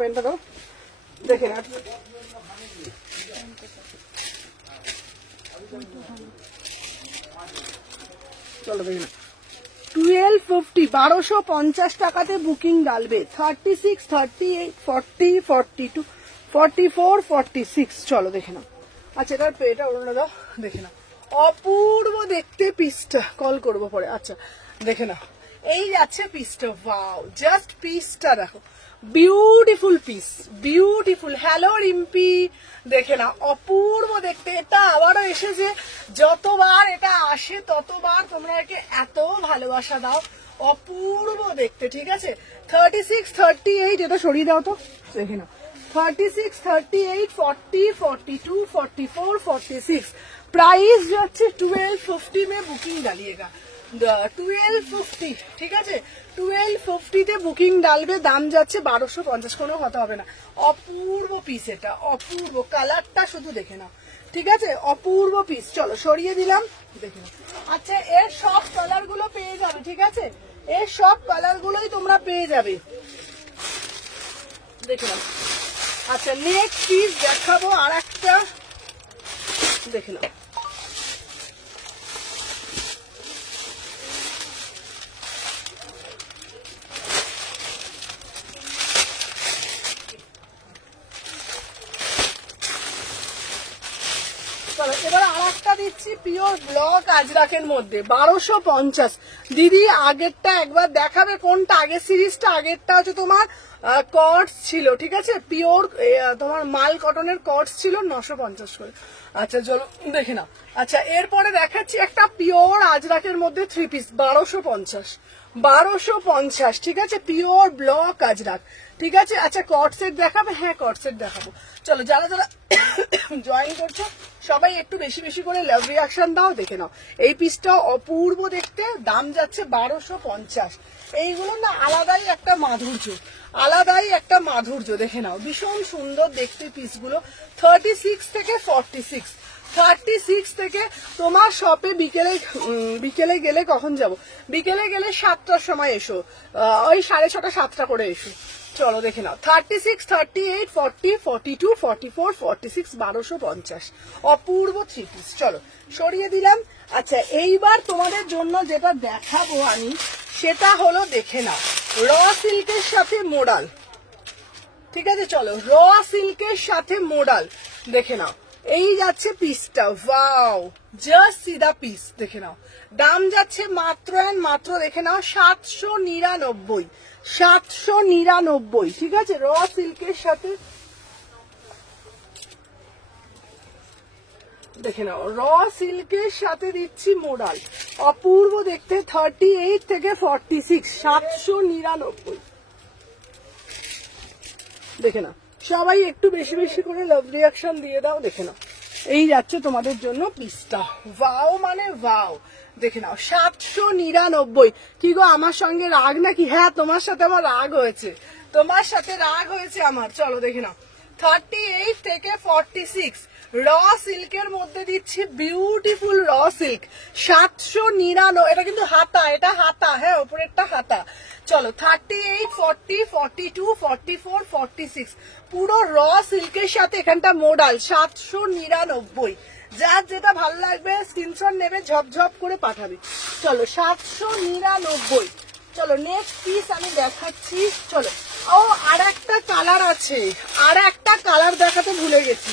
পেনটা দাও, দেখে না চলো দেখে না 1250, 1250 টাকাতে বুকিং ডালবে। 36, 38, 40, 42, 44, 46, চলো দেখে নাও। আচ্ছা এটা ওড়না দাও, দেখে নাও, অপূর্ব দেখতে পিসটা, কল করবো পরে। আচ্ছা দেখে নাও, এই যাচ্ছে পিসটা, ওয়াও, জাস্ট পিসটা দেখো, beautiful piece, beautiful. Hello Rimpi, দেখে না, অপূর্ব দেখতে। এটা আবারও এসেছে, যতবার এটা আসে ততবার তোমরা একে এত ভালোবাসা দাও, অপূর্ব দেখতে, ঠিক আছে? 36, 38, এটা সরিয়ে দাও তো, দেখে না, 36, 38, 40, 42, 44, 46, प्राइस যাচ্ছে 1250 में बुकिंग डालिएगा, 1250, ঠিক আছে? 1250 তে বুকিং ডালবে, দাম যাচ্ছে 1250, কোনো কথা হবে না। অপূর্ব পিস, এটা অপূর্ব, কালারটা শুধু দেখে নাও, ঠিক আছে, অপূর্ব পিস। চলো সরিয়ে দিলাম, দেখে নাও। আচ্ছা এর সব কালার গুলো পেয়ে যাবে, ঠিক আছে, এর সব কালার গুলোই তোমরা পেয়ে যাবে, দেখে নাও। আচ্ছা নেক্সট পিস দেখাবো আর একটা, দেখে নাও। এবার আর একটা দিচ্ছি পিওর ব্লক আজরাকের মধ্যে 1250। দিদি আগেরটা একবার দেখাবে কোনটা, আগের সিরিজটা, আগেরটা হচ্ছে তোমার কটস ছিল, ঠিক আছে, পিওর তোমার মাল কটনের কটস ছিল 950 করে। আচ্ছা চলো দেখে নাও। আচ্ছা এরপরে দেখাচ্ছি একটা পিওর আজরাকের মধ্যে 3 পিস 1250, ঠিক আছে, পিওর ব্লক আজরাক, ঠিক আছে। আচ্ছা কট সেট দেখাবে, হ্যাঁ কট সেট দেখাবো। চলো যারা যারা জয়েন করছো সবাই একটু বেশি বেশি করে লাভ রিয়াকশন দাও, দেখে নাও। এই পিসটা অপূর্ব দেখতে, দাম যাচ্ছে 1250। এইগুলো না আলাদাই একটা মাধুর্য, আলাদাই একটা মাধুর্য, দেখে নাও, ভীষণ সুন্দর দেখতে পিসগুলো। 36 থেকে 46, 36 থেকে তোমার শপে বিকেলে গেলে কখন যাব, বিকেলে গেলে 7টার সময় এসো, ওই 6:30 7টা করে এসো। চলো দেখে নাও, 36, 38, 40, 42, 44, 46, 1250, অপূর্ব 3 পিস। চলো সরিয়ে দিলাম। আচ্ছা এইবার তোমাদের জন্য যেটা দেখাবো আমি সেটা হলো, দেখে নাও, র সিল্কের সাথে মোডাল, ঠিক আছে। চলো র সিল্কের সাথে মোডাল, দেখে নাও। এই যাচ্ছে পিসটা, ওয়াও, জাস্ট সি দা পিস, দেখে নাও। দাম যাচ্ছে মাত্র এন্ড মাত্র, দেখে নাও, 799, 799, ঠিক আছে, র সিল্কের সাথে, দেখে নাও, র সিল্কের সাথে দিচ্ছি মোডাল, অপূর্ব দেখতে। 38 থেকে 46, 799, দেখে নাও। সবাই একটু বেশি বেশি করে লাভ রিয়াকশন দিয়ে দাও, দেখে নাও। এই যাচ্ছে তোমাদের জন্য পিসটা, ওয়াও মানে ওয়াও, দেখে নাও, 799। কি গো আমার সঙ্গে রাগ নাকি? হ্যাঁ তোমার সাথে আমার রাগ হয়েছে, তোমার সাথে রাগ হয়েছে আমার। চলো দেখে নাও, 38 থেকে 46 র সিল্কের মধ্যে দিচ্ছি, বিউটিফুল র সিল্ক, 799। এটা কিন্তু হাতা, এটা হাতা, হ্যাঁ উপরেরটা হাতা। চলো 38, 40, 42, 44, 46 পুরো র সিল্কের সাথে এখানটা মোডাল, 799। যার যেটা ভালো লাগবে স্ক্রিনশট নেবে, ঝপঝপ করে পাঠাবে। চলো 799। চলো নেক্সট পিস আমি দেখাচ্ছি। চলো ও আর একটা কালার আছে, আর একটা কালার দেখাতে ভুলে গেছি।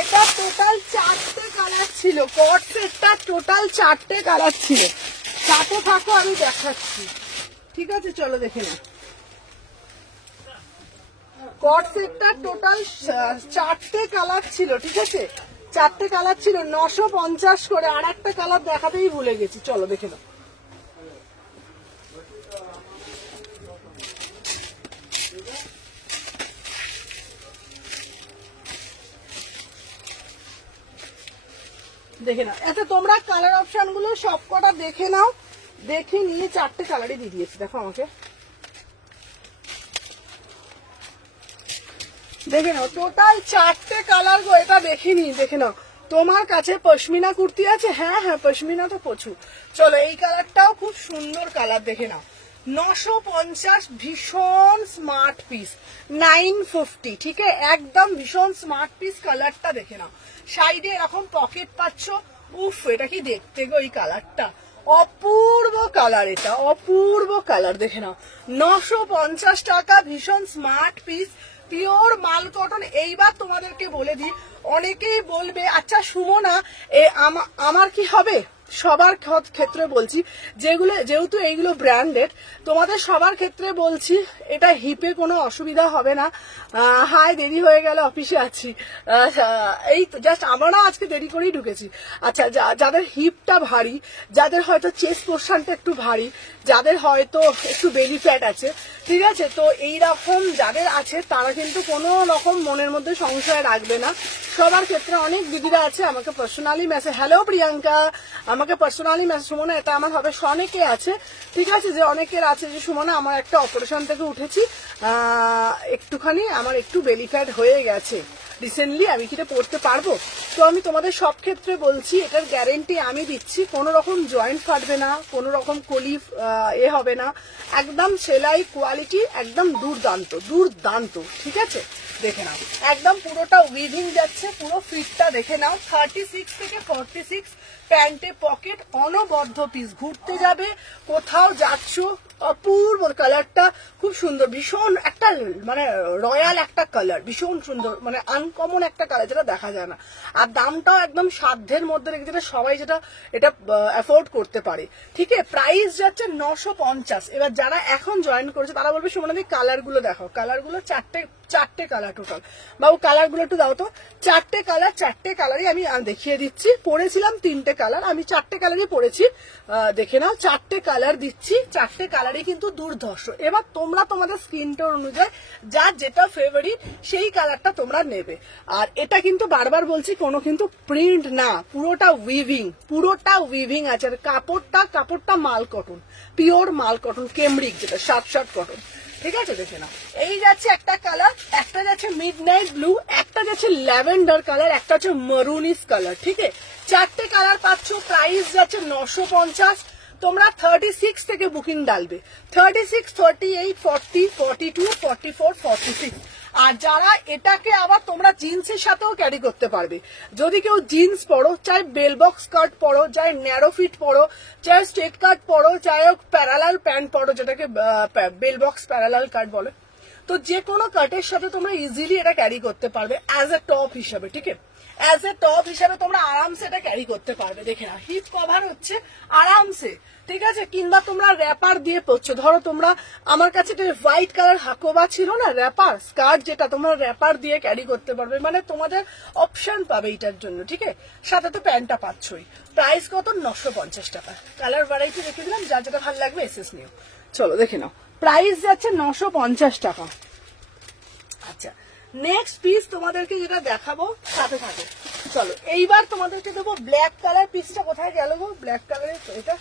এটা টোটাল 4টে কালার ছিল, কট সেটটা টোটাল 4টে কালার ছিল। সাথে থাকো আমি দেখাচ্ছি, ঠিক আছে। চলো দেখে নাও, কট সেটটা টোটাল 4টে কালার ছিল, ঠিক আছে, 4টে কালার ছিল, 950 করে। আর একটা কালার দেখাতেই ভুলে গেছি, চলো দেখে নাও। দেখে নাও। আচ্ছা তোমরা কালার অপশন গুলো সব কটা দেখে নাও, দেখে নিয়ে 4টে কালারই দিয়ে দিয়েছি, দেখো আমাকে, দেখে নাও টোটাল 4টে কালার গো। এটা দেখে নি, দেখে নাও। তোমার কাছে পশমিনা কুর্তি আছে? হ্যাঁ হ্যাঁ পশমিনা তো প্রচুর। চলো এই কালারটাও খুব সুন্দর কালার, দেখে নাও, 950, ভীষণ স্মার্ট পিস, 950, ঠিক আছে, একদম ভীষণ স্মার্ট পিস। কালারটা দেখে নাও, সাইডে এরকম পকেট পাচ্ছ, উফ এটা কি দেখতে গো, এই কালারটা অপূর্ব কালার, এটা অপূর্ব কালার, দেখে নাও, 950 টাকা, ভীষণ স্মার্ট পিস, পিওর মাল কটন। এইবার তোমাদেরকে বলে দিই, অনেকেই বলবে আচ্ছা সুমনা আমার কি হবে, সবার ক্ষেত্রে বলছি, যেহেতু এইগুলো ব্র্যান্ডেড, তোমাদের সবার ক্ষেত্রে বলছি, এটা হিপে কোনো অসুবিধা হবে না। হাই দেরি হয়ে গেল, অফিসে আছি, এই তো জাস্ট আমরা আজকে দেরি করেই ঢুকেছি। আচ্ছা যাদের হিপটা ভারী, যাদের হয়তো চেস্ট পোর্শনটা একটু ভারী, যাদের হয়তো একটু বেলি ফ্যাট আছে, ঠিক আছে, তো এইরকম যাদের আছে তারা কিন্তু কোনো রকম মনের মধ্যে সংশয় রাখবে না। সবার ক্ষেত্রে অনেক দিদিরা আছে আমাকে পার্সোনালি মেসেজ, হ্যালো প্রিয়াঙ্কা, আমাকে পার্সোনালি মেসেজ, সুমনা এটা আমার হবে, অনেকে আছে, ঠিক আছে, যে অনেকের আছে যে সুমনা আমার একটা অপারেশন থেকে উঠেছি, একটুখানি আমার একটু বেলি ফ্যাট হয়ে গেছে, রিসেন্টলি আমি কি এটা পরতে পারবো? তো আমি তোমাদের সব ক্ষেত্রে বলছি, এটার গ্যারেন্টি আমি দিচ্ছি, কোনো রকম জয়েন্ট ফাটবে না, কোনো রকম কলি হবে না, একদম সেলাই কোয়ালিটি একদম দুর্দান্ত দুর্দান্ত। ঠিক আছে, দেখে নাও একদম পুরোটা উইভিং যাচ্ছে, পুরো ফিটটা দেখে নাও। 36 থেকে 46 প্যান্টে পকেট, অনবদ্য পিস, ঘুরতে যাবে কোথাও যাচ্ছ, অপূর্ব কালারটা, খুব সুন্দর, ভীষণ একটা মানে রয়্যাল একটা কালার, ভীষণ সুন্দর, মানে আনকমন একটা কালার যেটা দেখা যায় না। আর দামটাও একদম সাধ্যের মধ্যে রেখে, যেটা সবাই যেটা এটা অ্যাফোর্ড করতে পারে। ঠিক আছে, প্রাইস যাচ্ছে 950। এবার যারা এখন জয়েন করেছে তারা বলবে সুমনাদি কালার গুলো দেখো, কালার গুলো চারটে কালার টোটাল। বাবু কালার গুলো একটু দাও তো। চারটে কালারই আমি দেখিয়ে দিচ্ছি। পরেছিলাম 3টে কালার, আমি 4টে কালারই পরেছি, দেখে নাও। 4টে কালার দিচ্ছি, 4টে কালারই কিন্তু দুর্ধর্ষ। এবার তোমরা তোমাদের স্কিন টোন অনুযায়ী যার যেটা ফেভারিট সেই কালারটা তোমরা নেবে। আর এটা কিন্তু বারবার বলছি, কোনো কিন্তু প্রিন্ট না, পুরোটা উইভিং আছে। আর কাপড়টা মাল কটন, পিওর মাল কটন, কেমব্রিক যেটা শার্ট কটন। ঠিক আছে, দেখে নাও। এই যাচ্ছে একটা কালার, একটা যাচ্ছে মিডনাইট ব্লু, একটা যাচ্ছে ল্যাভেন্ডার কালার, একটা হচ্ছে মারুনিস কালার। ঠিক আছে, 4টে কালার পাচ্ছ, প্রাইস যাচ্ছে 950। তোমরা 36 থেকে বুকিং ডালবে, 36, 38, 40, 42, 44, 46। আর যারা এটাকে আবার তোমরা জিন্সের সাথেও ক্যারি করতে পারবে। যদি কেউ জিন্স পরো, চাই বেল বক্স কাট পরো, চাই ন্যারো ফিট পরো, চাই স্ট্রেট কাট পরো, চাই প্যারালাল প্যান্ট পরো, যেটাকে বেল বক্স প্যারালাল কাট বলে, তো যে কোনো কাটের সাথে তোমরা ইজিলি এটা ক্যারি করতে পারবে অ্যাজ এ টপ হিসাবে। ঠিক আছে, অ্যাজ এ টপ হিসাবে তোমরা আরামসে এটা ক্যারি করতে পারবে। দেখে না, হিপ কভার হচ্ছে আরামসে। ঠিক আছে, কিংবা তোমরা র্যাপার দিয়ে পরছো, ধরো তোমরা, আমার কাছে হোয়াইট কালার হাকোবা ছিল না, র্যাপার স্কার্ট, যেটা তোমরা র্যাপার দিয়ে ক্যারি করতে পারবে, মানে তোমাদের অপশন পাবে এটার জন্য। ঠিক আছে, সাথে তো প্যান্টটা পাচ্ছই। প্রাইস কত? 950 টাকা। কালার ভ্যারাইটি রেখে দিলাম, যা যেটা ভালো লাগবে এসএস নিও। চলো দেখে নাও, প্রাইস যাচ্ছে 950 টাকা। আচ্ছা, নেক্সট পিস তোমাদেরকে যেটা দেখাবো, সাথে থাকে। চলো এইবার তোমাদেরকে দেবো ব্ল্যাক কালার। পিসটা কোথায় গেল গো? ব্ল্যাক কালারের এটা,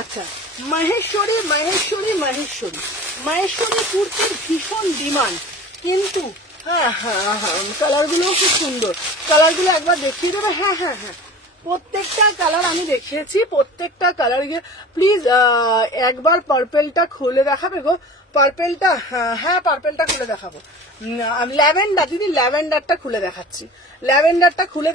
আচ্ছা, মহেশ্বরী কুর্তির ভীষণ ডিমান্ড, কিন্তু হ্যাঁ, কালার গুলো খুব সুন্দর। কালার গুলো একবার দেখিয়ে দেবে? হ্যাঁ, প্রত্যেকটা কালার আমি দেখিয়েছি, প্রত্যেকটা কালার। প্লিজ একবার পার্পেলটা খুলে দেখাবে গো, পার্পেলটা। হ্যাঁ, পার্পেলটা খুলে দেখাবো। ল্যাভেন্ডার, দিদি ল্যাভেন্ডারটা খুলে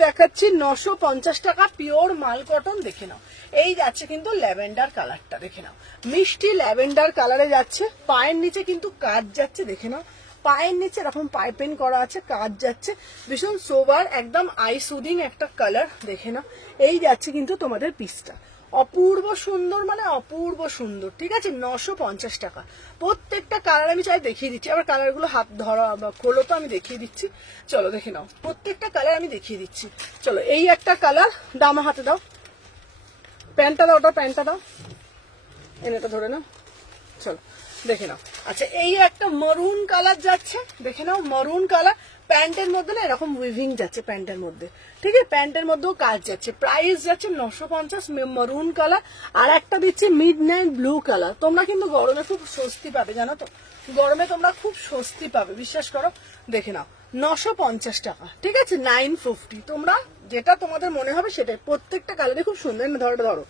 দেখাচ্ছি, 950 টাকা, পিওর মাল কটন। দেখে নাও, এই যাচ্ছে কিন্তু ল্যাভেন্ডার কালারটা, দেখে নাও, মিষ্টি ল্যাভেন্ডার কালারে যাচ্ছে। পায়ের নিচে কিন্তু কাজ যাচ্ছে, দেখে নাও, পায়ের নিচে এরকম পাইপিং করা আছে, কাজ যাচ্ছে, ভীষণ সোবার, একদম আই সুদিং একটা কালার। দেখে নাও, এই যাচ্ছে কিন্তু তোমাদের পিসটা, অপূর্ব সুন্দর, মানে অপূর্ব সুন্দর। ঠিক আছে, 950 টাকা। প্রত্যেকটা কালার আমি চাই দেখিয়ে দিচ্ছি, আবার কালার গুলো হাত ধরা খোলো তো, আমি দেখিয়ে দিচ্ছি। চলো দেখে নাও, প্রত্যেকটা কালার আমি দেখিয়ে দিচ্ছি। চলো, এই একটা কালার, দাম হাতে দাও, প্যান্টটা দাও, ওটা প্যান্টটা দাও, এনেটা ধরে নাও। চলো দেখে নাও। আচ্ছা, এই একটা মারুন কালার যাচ্ছে, দেখে নাও, মারুন কালার, প্যান্টের মধ্যে না এরকম উইভিং যাচ্ছে প্যান্টের মধ্যে। ঠিক আছে, প্যান্টের মধ্যেও কাজ যাচ্ছে, প্রাইস যাচ্ছে 950, মারুন কালার। আর একটা দিচ্ছি মিডনাইট ব্লু কালার। তোমরা কিন্তু গরমে খুব স্বস্তি পাবে, জানো তো, গরমে তোমরা খুব স্বস্তি পাবে, বিশ্বাস করো। দেখে নাও, 950 টাকা। ঠিক আছে, 950। তোমরা যেটা তোমাদের মনে হবে সেটাই, প্রত্যেকটা কালারে খুব সুন্দর। ধরো।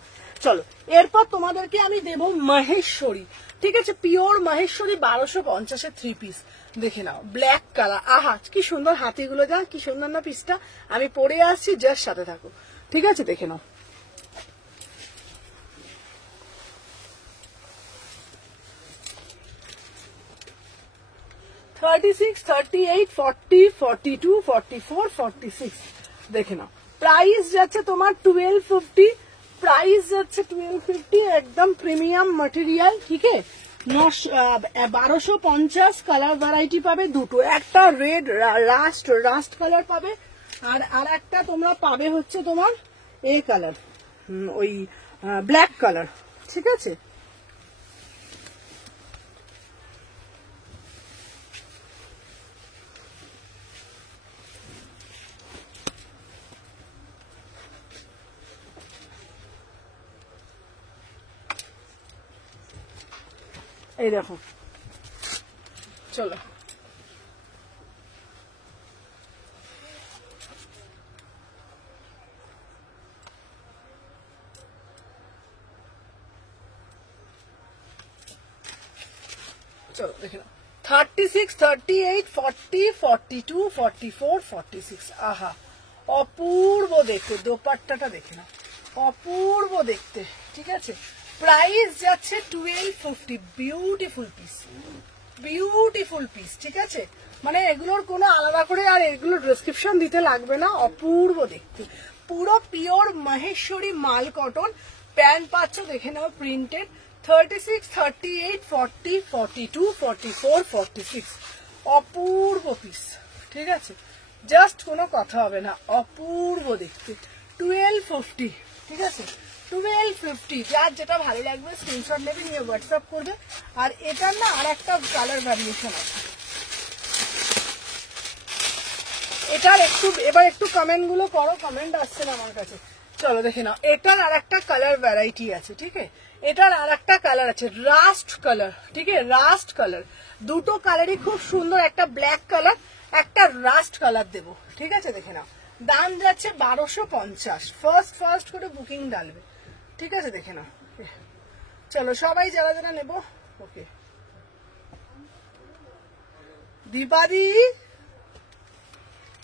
চলো, এরপর তোমাদেরকে আমি দেব মহেশ্বরী। ঠিক আছে, পিওর মহেশ্বরী 1250-এর 3 পিস। দেখে নাও, ব্ল্যাক কালার, আহা কি সুন্দর, হাতিগুলো যা কি সুন্দর না পিসটা। আমি পরে আসছি, জাস্ট সাথে থাকো। ঠিক আছে, দেখে নাও, $36, $38, $40, $42, $44, $46। দেখে নাও, প্রাইস যাচ্ছে তোমার 1250, প্রাইস যাচ্ছে 1250, একদম প্রিমিয়াম ম্যাটেরিয়াল। ঠিক আছে, 1250। কালার ভ্যারাইটি পাবে দুটো, একটা রেড রাস্ট কালার পাবে, আর একটা তোমরা পাবে হচ্ছে তোমার এই কালার, ওই ব্ল্যাক কালার। ঠিক আছে, এই দেখো, চলো চলো দেখে নাও 36, 38, 40, 42, 44, 46। আহা অপূর্ব দেখতে, দোপাট্টাটা দেখে নাও, অপূর্ব দেখতে। ঠিক আছে, প্রাইস যাচ্ছে 1250। Beautiful piece, beautiful piece. ঠিক আছে, মানে এগুলোর কোনো আলাদা করে আর এগুলোর ডেসক্রিপশন দিতে লাগবে না, অপূর্ব দেখতে। পুরো পিওর মহেশ্বরী মাল কটন। প্যান্ট পাচ্ছ দেখে নাও প্রিন্টেড। 36, 38, 40, 42, 44, 46। অপূর্ব পিস। ঠিক আছে, জাস্ট কোনো কথা হবে না, অপূর্ব দেখতে। 1250। ঠিক আছে, 1250। যার যেটা ভালো লাগবে স্ক্রিনশট নেবে, নিয়ে হোয়াটসঅ্যাপ করবে। আর এটার না আর একটা কালার ভ্যারিয়েশন আছে, এটার একটু এবার একটু কমেন্ট গুলো করো, কমেন্ট আসছে না আমার কাছে। চলো দেখে নাও, এটার আর একটা কালার ভ্যারাইটি আছে। ঠিক আছে, এটার আর একটা কালার আছে রাস্ট কালার। ঠিক আছে, রাস্ট কালার, দুটো কালারই খুব সুন্দর, একটা ব্ল্যাক কালার, একটা রাস্ট কালার দেবো। ঠিক আছে, দেখে নাও, দাম যাচ্ছে 1250। ফার্স্ট করে বুকিং ডালবে। ঠিক আছে, দেখে নাও। চলো সবাই যারা যারা নেবো, ওকে। দীপাদি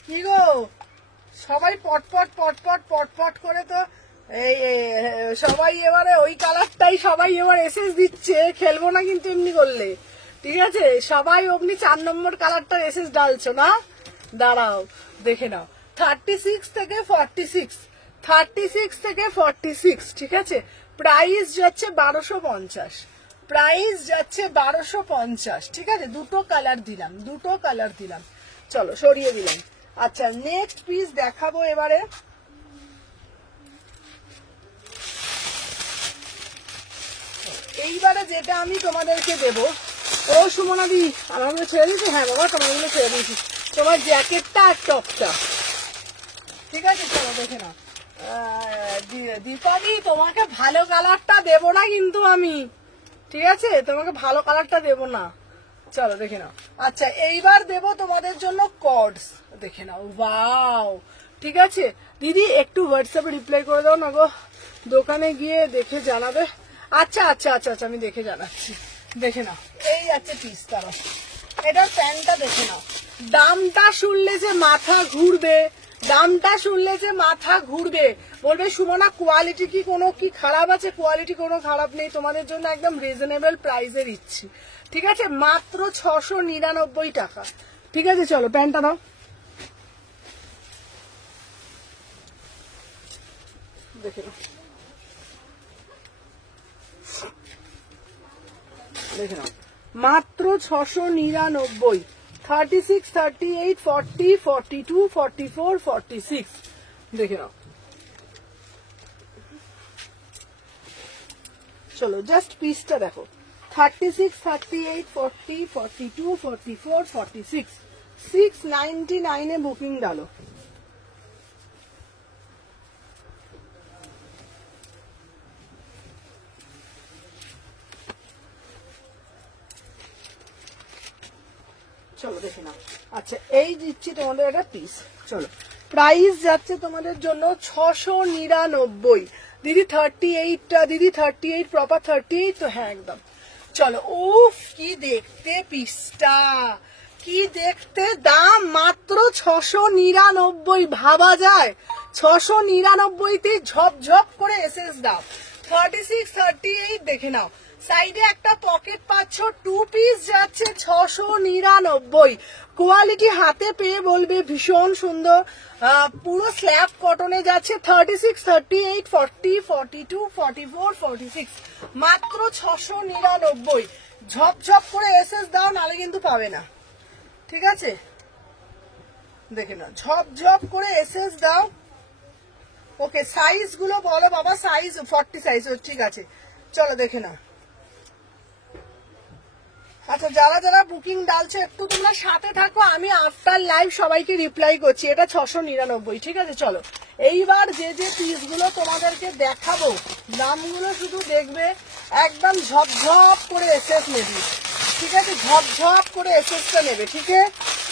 কি গো, সবাই পটপট পটপট পটপট করে তো এই সবাই এবারে ওই কালারটাই সবাই এবার এসএস দিচ্ছে, খেলবো না কিন্তু এমনি করলে। ঠিক আছে, সবাই অমনি 4 নম্বর কালারটা এসএস ডালছো না, দাঁড়াও দেখে নাও। 36 থেকে 46, 36 থেকে 46। ঠিক আছে, প্রাইস যাচ্ছে 1250, প্রাইস যাচ্ছে 1250। ঠিক আছে, দুটো কালার দিলাম, দুটো কালার দিলাম। চলো সরিয়ে দিলাম। আচ্ছা, নেক্সট পিস দেখাবো এবারে। এইবারে যেটা আমি তোমাদেরকে দেব, ও সুমনাদি আমাগুলো ছেড়ে দিয়েছি। হ্যাঁ বাবা, তোমারগুলো ছেড়ে দিয়েছি, তোমার জ্যাকেটটা আর টপটা। ঠিক আছে, চলো দেখে নাও। দীপাদি তোমাকে ভালো কালারটা দেবো না কিন্তু আমি। ঠিক আছে, তোমাকে ভালো কালারটা দেবো না। চলো দেখে নাও। আচ্ছা, এইবার দেব তোমাদের জন্য কর্ডস, দেখে নাও। ওয়াও, ঠিক আছে দিদি, একটু হোয়াটসঅ্যাপে রিপ্লাই করে দাও না গো, দোকানে গিয়ে দেখে জানাবে। আচ্ছা আচ্ছা আচ্ছা আচ্ছা, আমি দেখে জানাচ্ছি। দেখে নাও, এই আছে পিস। তারা এটার প্যান্টটা দেখে নাও। দামটা শুনলে যে মাথা ঘুরবে, দামটা শুনলে যে মাথা ঘুরবে, বলবে সুমনা কোয়ালিটি কি কোনো কি খারাপ আছে? কোয়ালিটি কোনো খারাপ নেই, তোমাদের জন্য একদম রিজনেবল প্রাইসে দিচ্ছি। ঠিক আছে, মাত্র 699 টাকা। ঠিক আছে, চলো প্যান্টটা দাও। দেখে নাও, দেখে নাও, মাত্র 699। 36, 38, 40, 42, 44, 46। দেখে নাও। চলো জাস্ট পিসটা দেখো। 36, 38, 40, 42, 44, 46। 699 বুকিং ডালো। চলো দেখে নাও। আচ্ছা, এই দিচ্ছি তোমাদের একটা পিস। চলো, প্রাইস যাচ্ছে তোমাদের জন্য 699। দিদি 38টা, দিদি 38 প্রপার 38 তো? হ্যাঁ একদম। চলো, উফ কি দেখতে পিসটা, কি দেখতে, দাম মাত্র 699। ভাবা যায় 699তে ঝপঝপ করে এসএস দাও। 36, 38 দেখে নাও। সাইডে একটা পকেট পাচ্ছ, 2 পিস যাচ্ছে 699। কোয়ালিটি হাতে পেয়ে বলবে ভীষণ সুন্দর, পুরো স্ল্যাব কটনে যাচ্ছে। 36, 38, 40, 42, 44, 46, মাত্র 699। ঝপঝপ করে এসএস দাও, নালে কিন্তু পাবে না। ঠিক আছে, দেখে নাও, ঝপঝপ করে এসএস দাও। ওকে, সাইজ গুলো বলো বাবা। Size 40 size. ঠিক আছে, চলো দেখে নাও। আচ্ছা, যারা যারা বুকিং ডালছে একটু তোমরা সাথে থাকো, আমি আফটার লাইভ সবাইকে রিপ্লাই করছি। এটা 699। ঠিক আছে, চলো এইবার যে যে পিসগুলো তোমাদেরকে দেখাবো, দামগুলো শুধু দেখবে, একদম ঝপঝপ করে এসএস নেবি, ঠিক আছে, ঝপঝপ করে এসএসটা নেবে, ঠিক আছে।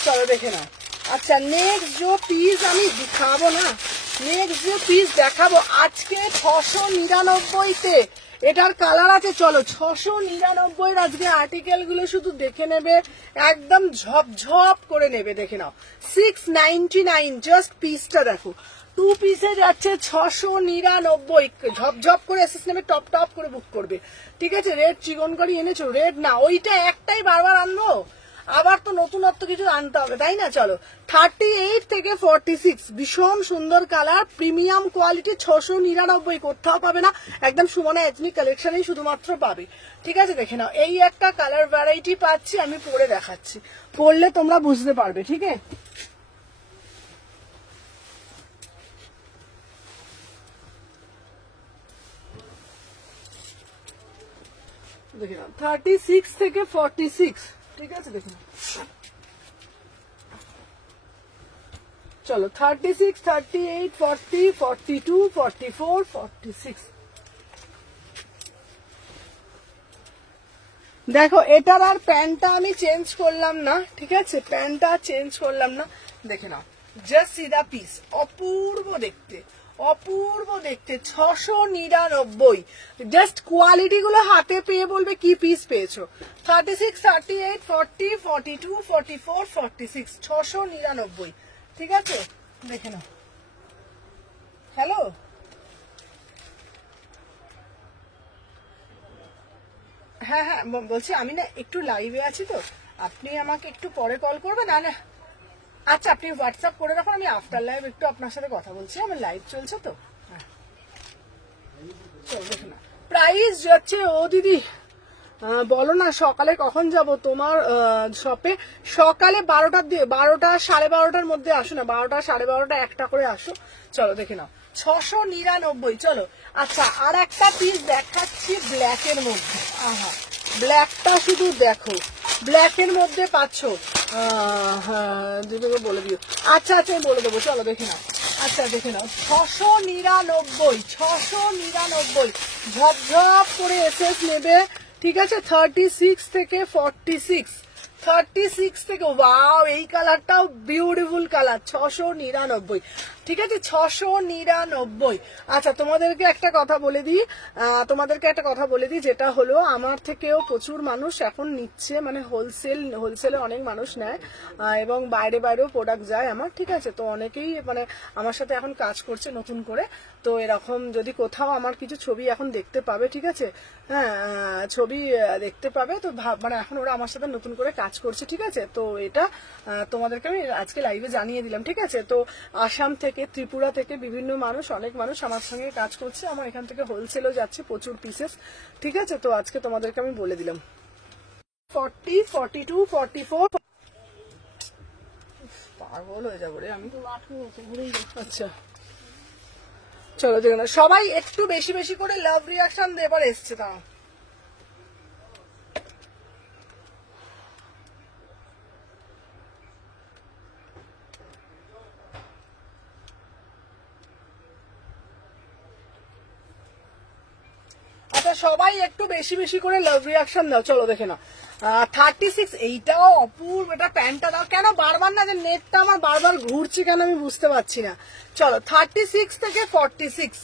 চলো দেখে নাও। আচ্ছা নেক্সট যে পিস আমি দেখাবো না, নেক্সট যে পিস দেখাবো আজকে 699-তে, এটার কালার আছে। চলো 699 আজকে আর্টিকেল গুলো শুধু দেখে নেবে, একদম ঝপঝপ করে নেবে, দেখে নাও। 699 জাস্ট পিসটা দেখো, 2 পিসে যাচ্ছে 699, ঝপঝপ করে এসএস নেবে, টপ টপ করে বুক করবে, ঠিক আছে। রেড চিকন কারি এনেছো? রেড না, ওইটা একটাই বারবার আনবো, আবার তো নতুনত্ব কিছু আনতে হবে, তাই না। চলো 38 থেকে 46 ভীষণ সুন্দর কালার, প্রিমিয়াম কোয়ালিটি, 699, কোথাও পাবে না, একদম সুমনা এথনিক কালেকশনেই শুধুমাত্র পাবে, ঠিক আছে। দেখে নাও এই একটা কালার ভ্যারাইটি পাচ্ছি, আমি পরে দেখাচ্ছি, পরলে তোমরা বুঝতে পারবে, ঠিক আছে। দেখে নাও 36 থেকে 46, ঠিক আছে। দেখে নাও চলো 36, 38, 40, 42, 44, 46। দেখো এটার আর প্যান্টটা আমি চেঞ্জ করলাম না, ঠিক আছে, প্যান্টটা চেঞ্জ করলাম না, দেখে নাও জাস্ট সি দা পিস, অপূর্ব দেখতে, অপূর্ব দেখতে, 699, জাস্ট কোয়ালিটি গুলো হাতে পেয়ে বলবে কি পিস পেয়েছো। 36, 38, 40, 42, 44, 46, 699, ঠিক আছে। দেখে নাও। হ্যালো, হ্যাঁ হ্যাঁ বলছি, আমি না একটু লাইভে আছি, তো আপনি আমাকে একটু পরে কল করবেন, না আচ্ছা আপনি হোয়াটসঅ্যাপ করে রাখুন, আমি আফটার লাইভ একটু আপনার সাথে কথা বলছি, আমার লাইভ চলছে তো। হ্যাঁ চল দেখে না, প্রাইস যাচ্ছে। ও দিদি বলো না সকালে কখন যাব তোমার শপে? সকালে 12টার দিয়ে 12টা 12:30টার মধ্যে আসো না, 12টা 12:30 একটা করে আসো। চলো দেখে নাও 699। চলো আচ্ছা আর একটা পিস দেখাচ্ছি ব্ল্যাকের মধ্যে, আহা ব্ল্যাকটা শুধু দেখো, ব্ল্যাকের মধ্যে পাচ্ছ, হ্যাঁ দিদিকে বলে দিও। আচ্ছা আচ্ছা আমি বলে দেবো, চলো দেখে নাও। আচ্ছা দেখে নাও 699, 699, ঝপঝপ করে এসএস নেবে, ঠিক আছে। 36 থেকে 46, 36 থেকে, ওয়াও এই কালারটাও বিউটিফুল কালার, 699, ঠিক আছে, 699। আচ্ছা তোমাদেরকে একটা কথা বলে দিই, যেটা হলো আমার থেকেও প্রচুর মানুষ এখন নিচ্ছে, মানে হোলসেলে অনেক মানুষ নেয়, এবং বাইরেও প্রোডাক্ট যায় আমার, ঠিক আছে। তো অনেকেই মানে আমার সাথে এখন কাজ করছে নতুন করে, তো এরকম যদি কোথাও আমার কিছু ছবি এখন দেখতে পাবে, ঠিক আছে, হ্যাঁ ছবি দেখতে পাবে, তো মানে এখন ওরা আমার সাথে নতুন করে কাজ করছে, ঠিক আছে। তো এটা তোমাদেরকে আমি আজকে লাইভে জানিয়ে দিলাম, ঠিক আছে। তো আসাম থেকে, ত্রিপুরা থেকে বিভিন্ন মানুষ, অনেক মানুষ আমার সঙ্গে কাজ করছে, আমার এখান থেকে হোলসেলও যাচ্ছে প্রচুর পিসেস, ঠিক আছে। তো আজকে তোমাদেরকে আমি বলে দিলাম 40, 42, 44, পাগল হয়ে যাবো রে আমি। আচ্ছা চলো দেখুন সবাই একটু বেশি বেশি করে লাভ রিয়াকশন দেবার এসছে, তা আচ্ছা সবাই একটু বেশি বেশি করে লাভ রিয়াকশন দাও। চলো দেখে না 36, এইটাও অপূর্ব, এটা প্যান্টটা দাও। কেন বারবার না, যে নেটটা আমার বারবার ঘুরছে কেন আমি বুঝতে পারছি না। চলো 36 থেকে 46,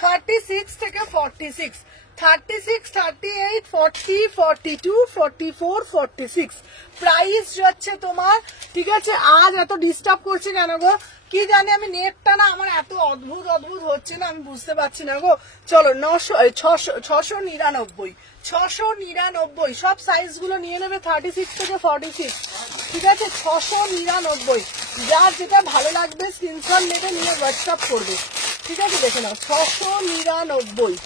36 থেকে 46, 36, 38, 40, 42, 44, 46, প্রাইস যাচ্ছে তোমার, ঠিক আছে। আজ এত ডিস্টার্ব করছে কেন গো, কি জানি আমি, নেটটা না আমার এত অদ্ভুত হচ্ছে না, আমি বুঝতে পারছি না গো। চলো 699, 699, সব সাইজ গুলো নিয়ে নেবে 36 থেকে 46, ঠিক আছে। 699, যার যেটা ভালো লাগবে স্ক্রিনশট নেবে, নিয়ে হোয়াটসঅ্যাপ করবে, ঠিক আছে। দেখে নাও 699।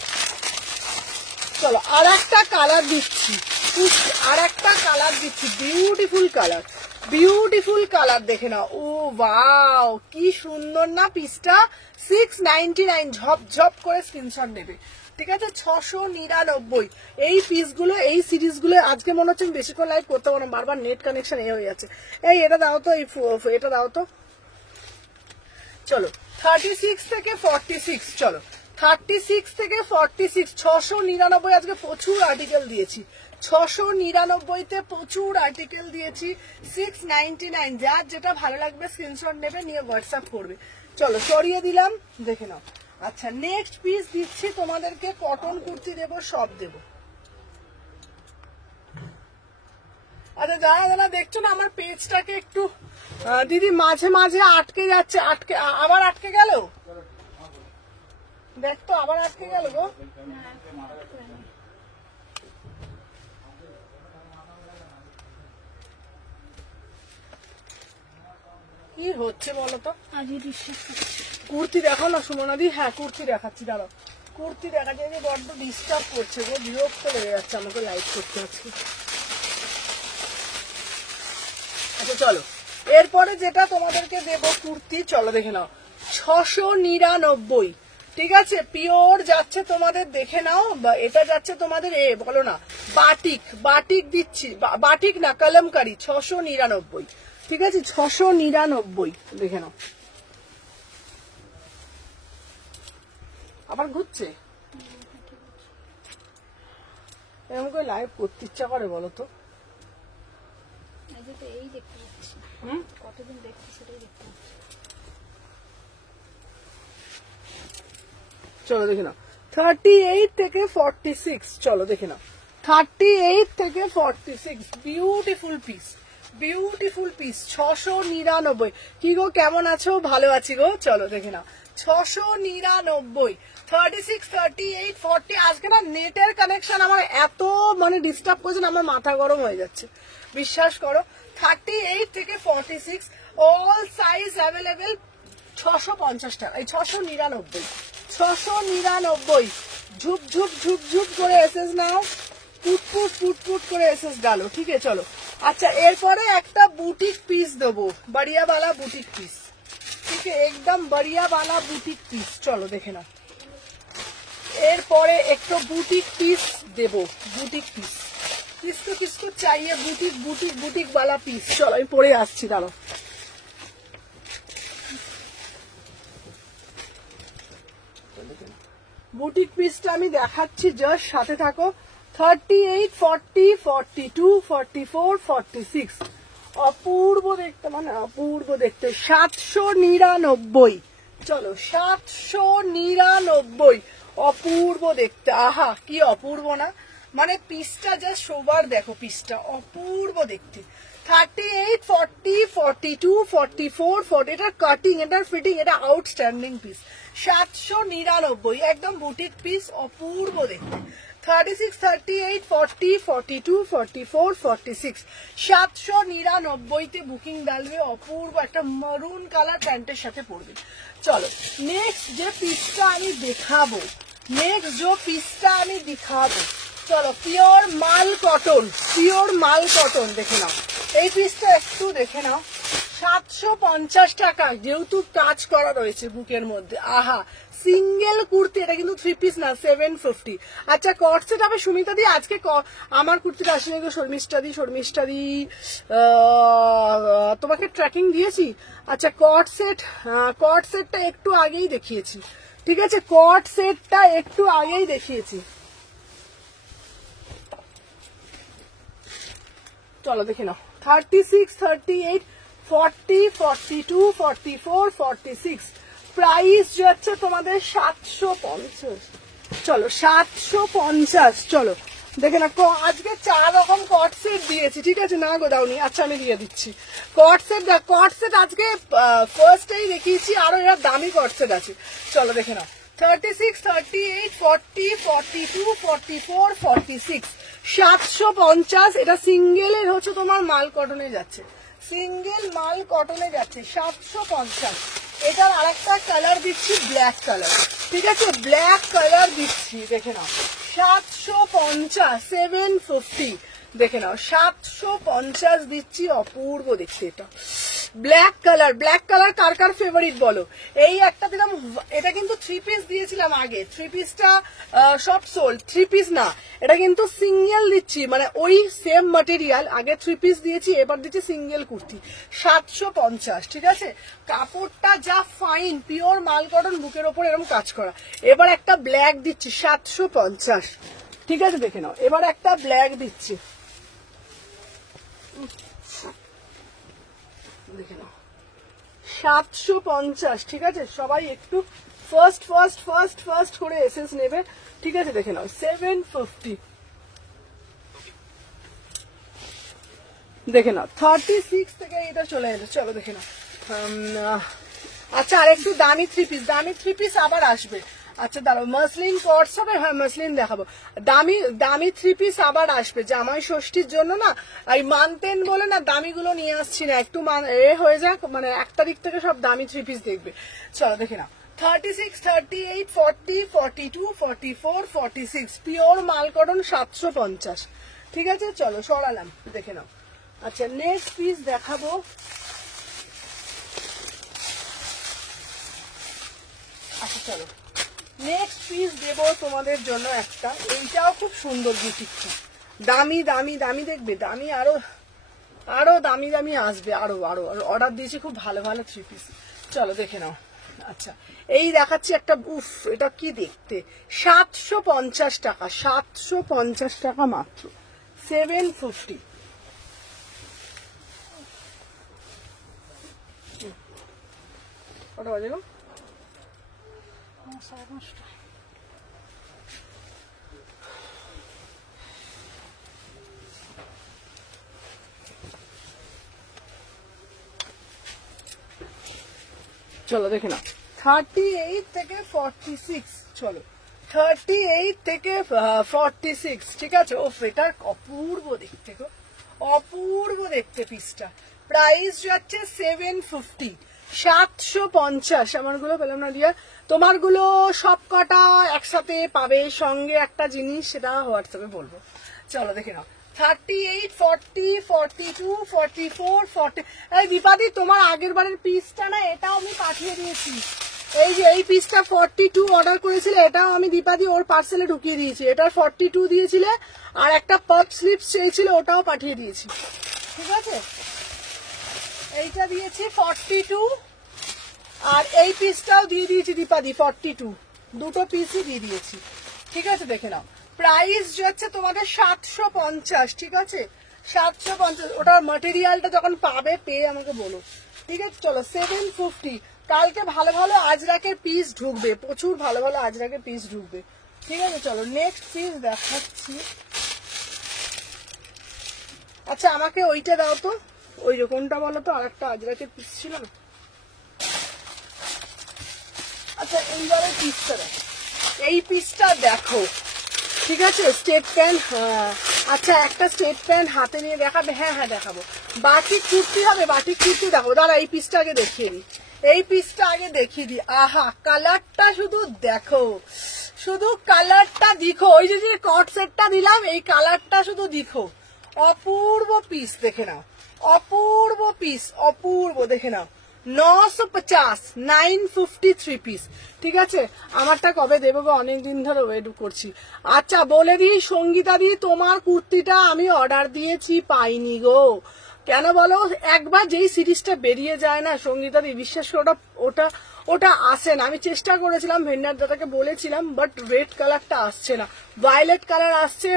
চলো আর একটা কালার দিচ্ছি, বিউটিফুল কালার, দেখে নাও। ও ওয়াও কি সুন্দর না পিসটা, 699, ঝপঝপ করে স্ক্রিনশট নেবে, ঠিক আছে। 699 এই পিসগুলো, এই সিরিজগুলো আজকে মনে হচ্ছে আমি বেশিক্ষণ লাইভ করতে পারবো না, বারবার নেট কানেকশন হয়ে যাচ্ছে। এই এটা দাও তো, এটা দাও তো। চলো 36 থেকে 46, চলো 36 থেকে 46, 699 আজকে প্রচুর আর্টিকেল দিয়েছি, 699-তে প্রচুর আর্টিকেল দিয়েছি। 699, যার যেটা ভালো লাগবে স্ক্রিনশট নেবে, নিয়ে হোয়াটসঅ্যাপ করবে। চলো সরিয়ে দিলাম, দেখে নাও। আচ্ছা নেক্সট পিস দিচ্ছি তোমাদেরকে, কটন কুর্তি দেবো, সব দেবো। আচ্ছা যারা যারা দেখছো না আমার পেজটাকে একটু, দিদি মাঝে মাঝে আটকে যাচ্ছে, আবার আটকে গেল, দেখ তো আবার আটকে গেল গো। কি হচ্ছে বলো তো? কুর্তি দেখো না সুমনাদি, হ্যাঁ কুর্তি দেখাচ্ছি, দাঁড়াও কুর্তি দেখাচ্ছি। যে বড্ড ডিস্টার্ব করছে গো, বিরক্ত লেগে যাচ্ছে আমাকে লাইভ করতে আজকে। আচ্ছা চলো এরপরে যেটা তোমাদেরকে দেবো কুর্তি, চলো দেখে নাও। 699, ঠিক আছে, পিওর যাচ্ছে তোমাদের, দেখে নাও। এটা যাচ্ছে তোমাদের বলো না বাটিক, বাটিক দিচ্ছি, বাটিক না কলমকারি, 699, ঠিক আছে, 699, দেখে নাও। আবার ঘুরছে, এরকম করে লাইভ করতে ইচ্ছা করে বলো তো? এই দেখতে পাচ্ছি, কতদিন দেখছি সেটাই দেখতে পাচ্ছি। চলো দেখে নাও। 38 থেকে 46, চলো দেখে নাও। 38 থেকে 46, বিউটিফুল পিস, বিউটিফুল পিস, 699। কি গো কেমন আছো? ভালো আছি গো। চলো দেখে নাও, 699, 36, 38, 40। আজকে না নেটের কানেকশন আমার এত মানে ডিস্টার্ব করছে না, আমার মাথা গরম হয়ে যাচ্ছে, বিশ্বাস করো। 38 থেকে 46, অল সাইজ অ্যাভেলেবেল, 650 টাকা, এই 699, 699। ঝুপ ঝুপ ঝুপ ঝুপ করে এসএস নাও, ফুটফুট ফুটফুট করে এসএস ডালো, ঠিক আছে চলো। আচ্ছা এরপরে একটা বুটিক পিস দেবো, বাড়িয়াওয়ালা বুটিক পিস, ঠিক আছে, একদম বাড়িয়াওয়ালা বুটিক পিস, চলো দেখে নাও। এরপরে একটু বুটিক পিস দেবো, বুটিক পিস, किसको किसको चाहिए बुटीक बुटीक बुटीक वाला পিস, চলো আমি পরে আসছি, দাঁড়াও। বুটিক পিসটা আমি দেখাচ্ছি, জাস্ট সাথে থাকো। 38, 40, 42, 44, 46, অপূর্ব দেখতে, মানে অপূর্ব দেখতে। 799, চলো 799, অপূর্ব দেখতে, আহা কি অপূর্ব না, মানে পিসটা জাস্ট শোবার দেখো, পিসটা অপূর্ব দেখতে। 38, 40, 42, 44, 40, এটা কাটিং, এটা ফিটিং, এটা আউটস্ট্যান্ডিং পিস। 799, একদম বুটিক পিস, অপূর্ব দেখতে। 36, 38, 40, 42, 44, 46, 799-তে বুকিং ডালবে, অপূর্ব একটা মারুন কালার প্যান্টের সাথে পড়বে। চলো নেক্সট যে পিসটা আমি দেখাবো, চলো পিওর মাল কটন, পিওর মাল কটন দেখে নাও। এই পিসটা একটু দেখে নাও, 750 টাকা, যেহেতু কাজ করা রয়েছে বুকের মধ্যে, আহা সিঙ্গেল কুর্তি, এটা কিন্তু 3 পিস না, 750। আচ্ছা কট সেট হবে সুমিতা দি, আজকে আমার কুর্তিটা আসলে শর্মিষ্ঠা দি তোমাকে ট্র্যাকিং দিয়েছি। আচ্ছা কট সেটটা একটু আগেই দেখিয়েছি, ঠিক আছে, কট সেটটা একটু আগেই দেখিয়েছি, চলো দেখে নাও। 36, 38, 40, 42, 44, 46, প্রাইস যাচ্ছে তোমাদের 750, চলো 750, চলো দেখে না। আজকে 4 রকম কট সেট দিয়েছি, ঠিক আছে, না গো দাওনি, আচ্ছা আমি দিয়ে দিচ্ছি কট সেট আজকে ফার্স্টেই দেখিয়েছি, আরো এরা দামি কট সেট আছে, চলো দেখে নাও। 36, 38, 40, 42, 44, 46, 750। এটা সিঙ্গেলের হচ্ছে তোমার মাল কটনে যাচ্ছে, সিঙ্গেল মাল কটনে যাচ্ছে, 750। এটার আরেকটা কালার দিচ্ছি, ব্ল্যাক কালার, ঠিক আছে, ব্ল্যাক কালার দিচ্ছি, দেখে নাও। 750, 750, দেখে নাও 750 দিচ্ছি, অপূর্ব দেখতে এটা, ব্ল্যাক কালার কার কার ফেভারিট বলো। এই একটা দিলাম, এটা কিন্তু 3 পিস দিয়েছিলাম আগে, 3 পিসটা সব সোল্ড, 3 পিস না, এটা কিন্তু সিঙ্গেল দিচ্ছি, মানে ওই সেম ম্যাটেরিয়াল, আগে 3 পিস দিয়েছি, এবার দিচ্ছি সিঙ্গেল কুর্তি 750, ঠিক আছে। কাপড়টা যা ফাইন, পিওর মাল কটন, বুকের ওপর এরকম কাজ করা। এবার একটা ব্ল্যাক দিচ্ছি 750, ঠিক আছে, দেখে নাও। এবার একটা ব্ল্যাক দিচ্ছি, দেখে নাও 750, ঠিক আছে। সবাই একটু ফার্স্ট করে এসেন্স নেবে, ঠিক আছে, দেখে নাও 750, দেখে নাও 36 থেকে এটা চলে এলো, চলো দেখে নাও। আচ্ছা, আর একটু দামি 3 পিস আবার আসবে। আচ্ছা দাঁড়াও, মাসলিন কটস হবে, হ্যাঁ মাসলিন দেখাবো। দামি 3 পিস আবার আসবে, জামাই ষষ্ঠীর জন্য না, এই মানতেন বলে না দামিগুলো নিয়ে আসছি না, একটু হয়ে যাক, মানে 1 তারিখ থেকে সব দামি 3 পিস দেখবে। চলো দেখে নাও 36, 38, 40, 42, 44, 46, পিওর মাল কটন 750, ঠিক আছে। চলো সরালাম, দেখে নাও। আচ্ছা নেক্সট পিস দেখাবো, আচ্ছা চলো নেক্সট পিস দেবো তোমাদের জন্য একটা, এইটাও খুব সুন্দর বুটিকটা, দামি দেখবে, দামি আরো দামি আসবে, আরো অর্ডার দিয়েছি খুব ভালো 3 পিস, চলো দেখে নাও। আচ্ছা এই দেখাচ্ছি একটা, উফ এটা কি দেখতে, 750 টাকা, 750 টাকা মাত্র, 750, কটা বাজে গো? 5:30। চলো দেখে নাও 38 থেকে 46, চলো 38 থেকে 46, ঠিক আছে। ও এটা অপূর্ব দেখতে গো, অপূর্ব দেখতে পিসটা। প্রাইস যাচ্ছে 750, 750। আমারগুলো পেলাম না রিয়া, তোমারগুলো সব কটা একসাথে পাবে, সঙ্গে একটা জিনিস, সেটা হোয়াটসঅ্যাপে বলবো। চলো দেখে নাও 38, 40, 42, 44, 40। এই দীপাদি তোমার আগের বারের পিসটা না, এটাও আমি পাঠিয়ে দিয়েছি, এই যে এই পিসটা 42 অর্ডার করেছিলে, এটাও আমি দীপাদি ওর পার্সেলে ঢুকিয়ে দিয়েছি, এটার 42 দিয়েছিলে, আর একটা পাপ স্লিপস চেয়েছিল, ওটাও পাঠিয়ে দিয়েছি, ঠিক আছে। এইটা দিয়েছি 42, আর এই পিসটাও দিয়ে দিয়েছি দীপাদি 42, দুটো পিসই দিয়ে দিয়েছি, ঠিক আছে। দেখে নাও প্রাইস যাচ্ছে তোমাদের 750, ঠিক আছে, 750। ওটার ম্যাটেরিয়ালটা যখন পাবে, পেয়ে আমাকে বলো, ঠিক আছে। চলো 750, কালকে ভালো আজরাকের পিস ঢুকবে, প্রচুর ভালো আজরাকের পিস ঢুকবে, ঠিক আছে। চলো নেক্সট পিস দেখাচ্ছি। আচ্ছা আমাকে ওইটা দাও তো, ওই যে কোনটা বলো তো, আর একটা আজরাকের পিস ছিল না। আচ্ছা এইবারে পিসটা দেখো, এই পিসটা দেখো, ঠিক আছে, স্টেট প্যান্ট। আচ্ছা একটা স্টেট প্যান্ট হাতে নিয়ে দেখাবে, হ্যাঁ দেখাবো। বাটিক কুর্তি হবে, বাটিক কুর্তি দেখো, দাঁড়া এই পিসটা আগে দেখিয়ে দিই, এই পিসটা আগে দেখিয়ে দিই। আহা কালারটা শুধু দেখো, শুধু কালারটা দেখো, ওই যে কট সেটটা দিলাম, এই কালারটা শুধু দেখো, অপূর্ব পিস, দেখে নাও, অপূর্ব পিস, অপূর্ব, দেখে নাও 950, 953 পিস, ঠিক আছে। আমারটা কবে দেবো গো, অনেকদিন ধরে ওয়েট করছি। আচ্ছা বলে দিই সঙ্গীতা দি, তোমার কুর্তিটা আমি অর্ডার দিয়েছি, পাইনি গো, কেন বলো, একবার যেই সিরিজটা বেরিয়ে যায় না সঙ্গীতা দি, বিশ্বাস করে ওটা আসে না। আমি চেষ্টা করেছিলাম, ভেন্ডার দাদাকে বলেছিলাম, বাট রেড কালারটা আসছে না, ভায়োলেট কালার আসছে,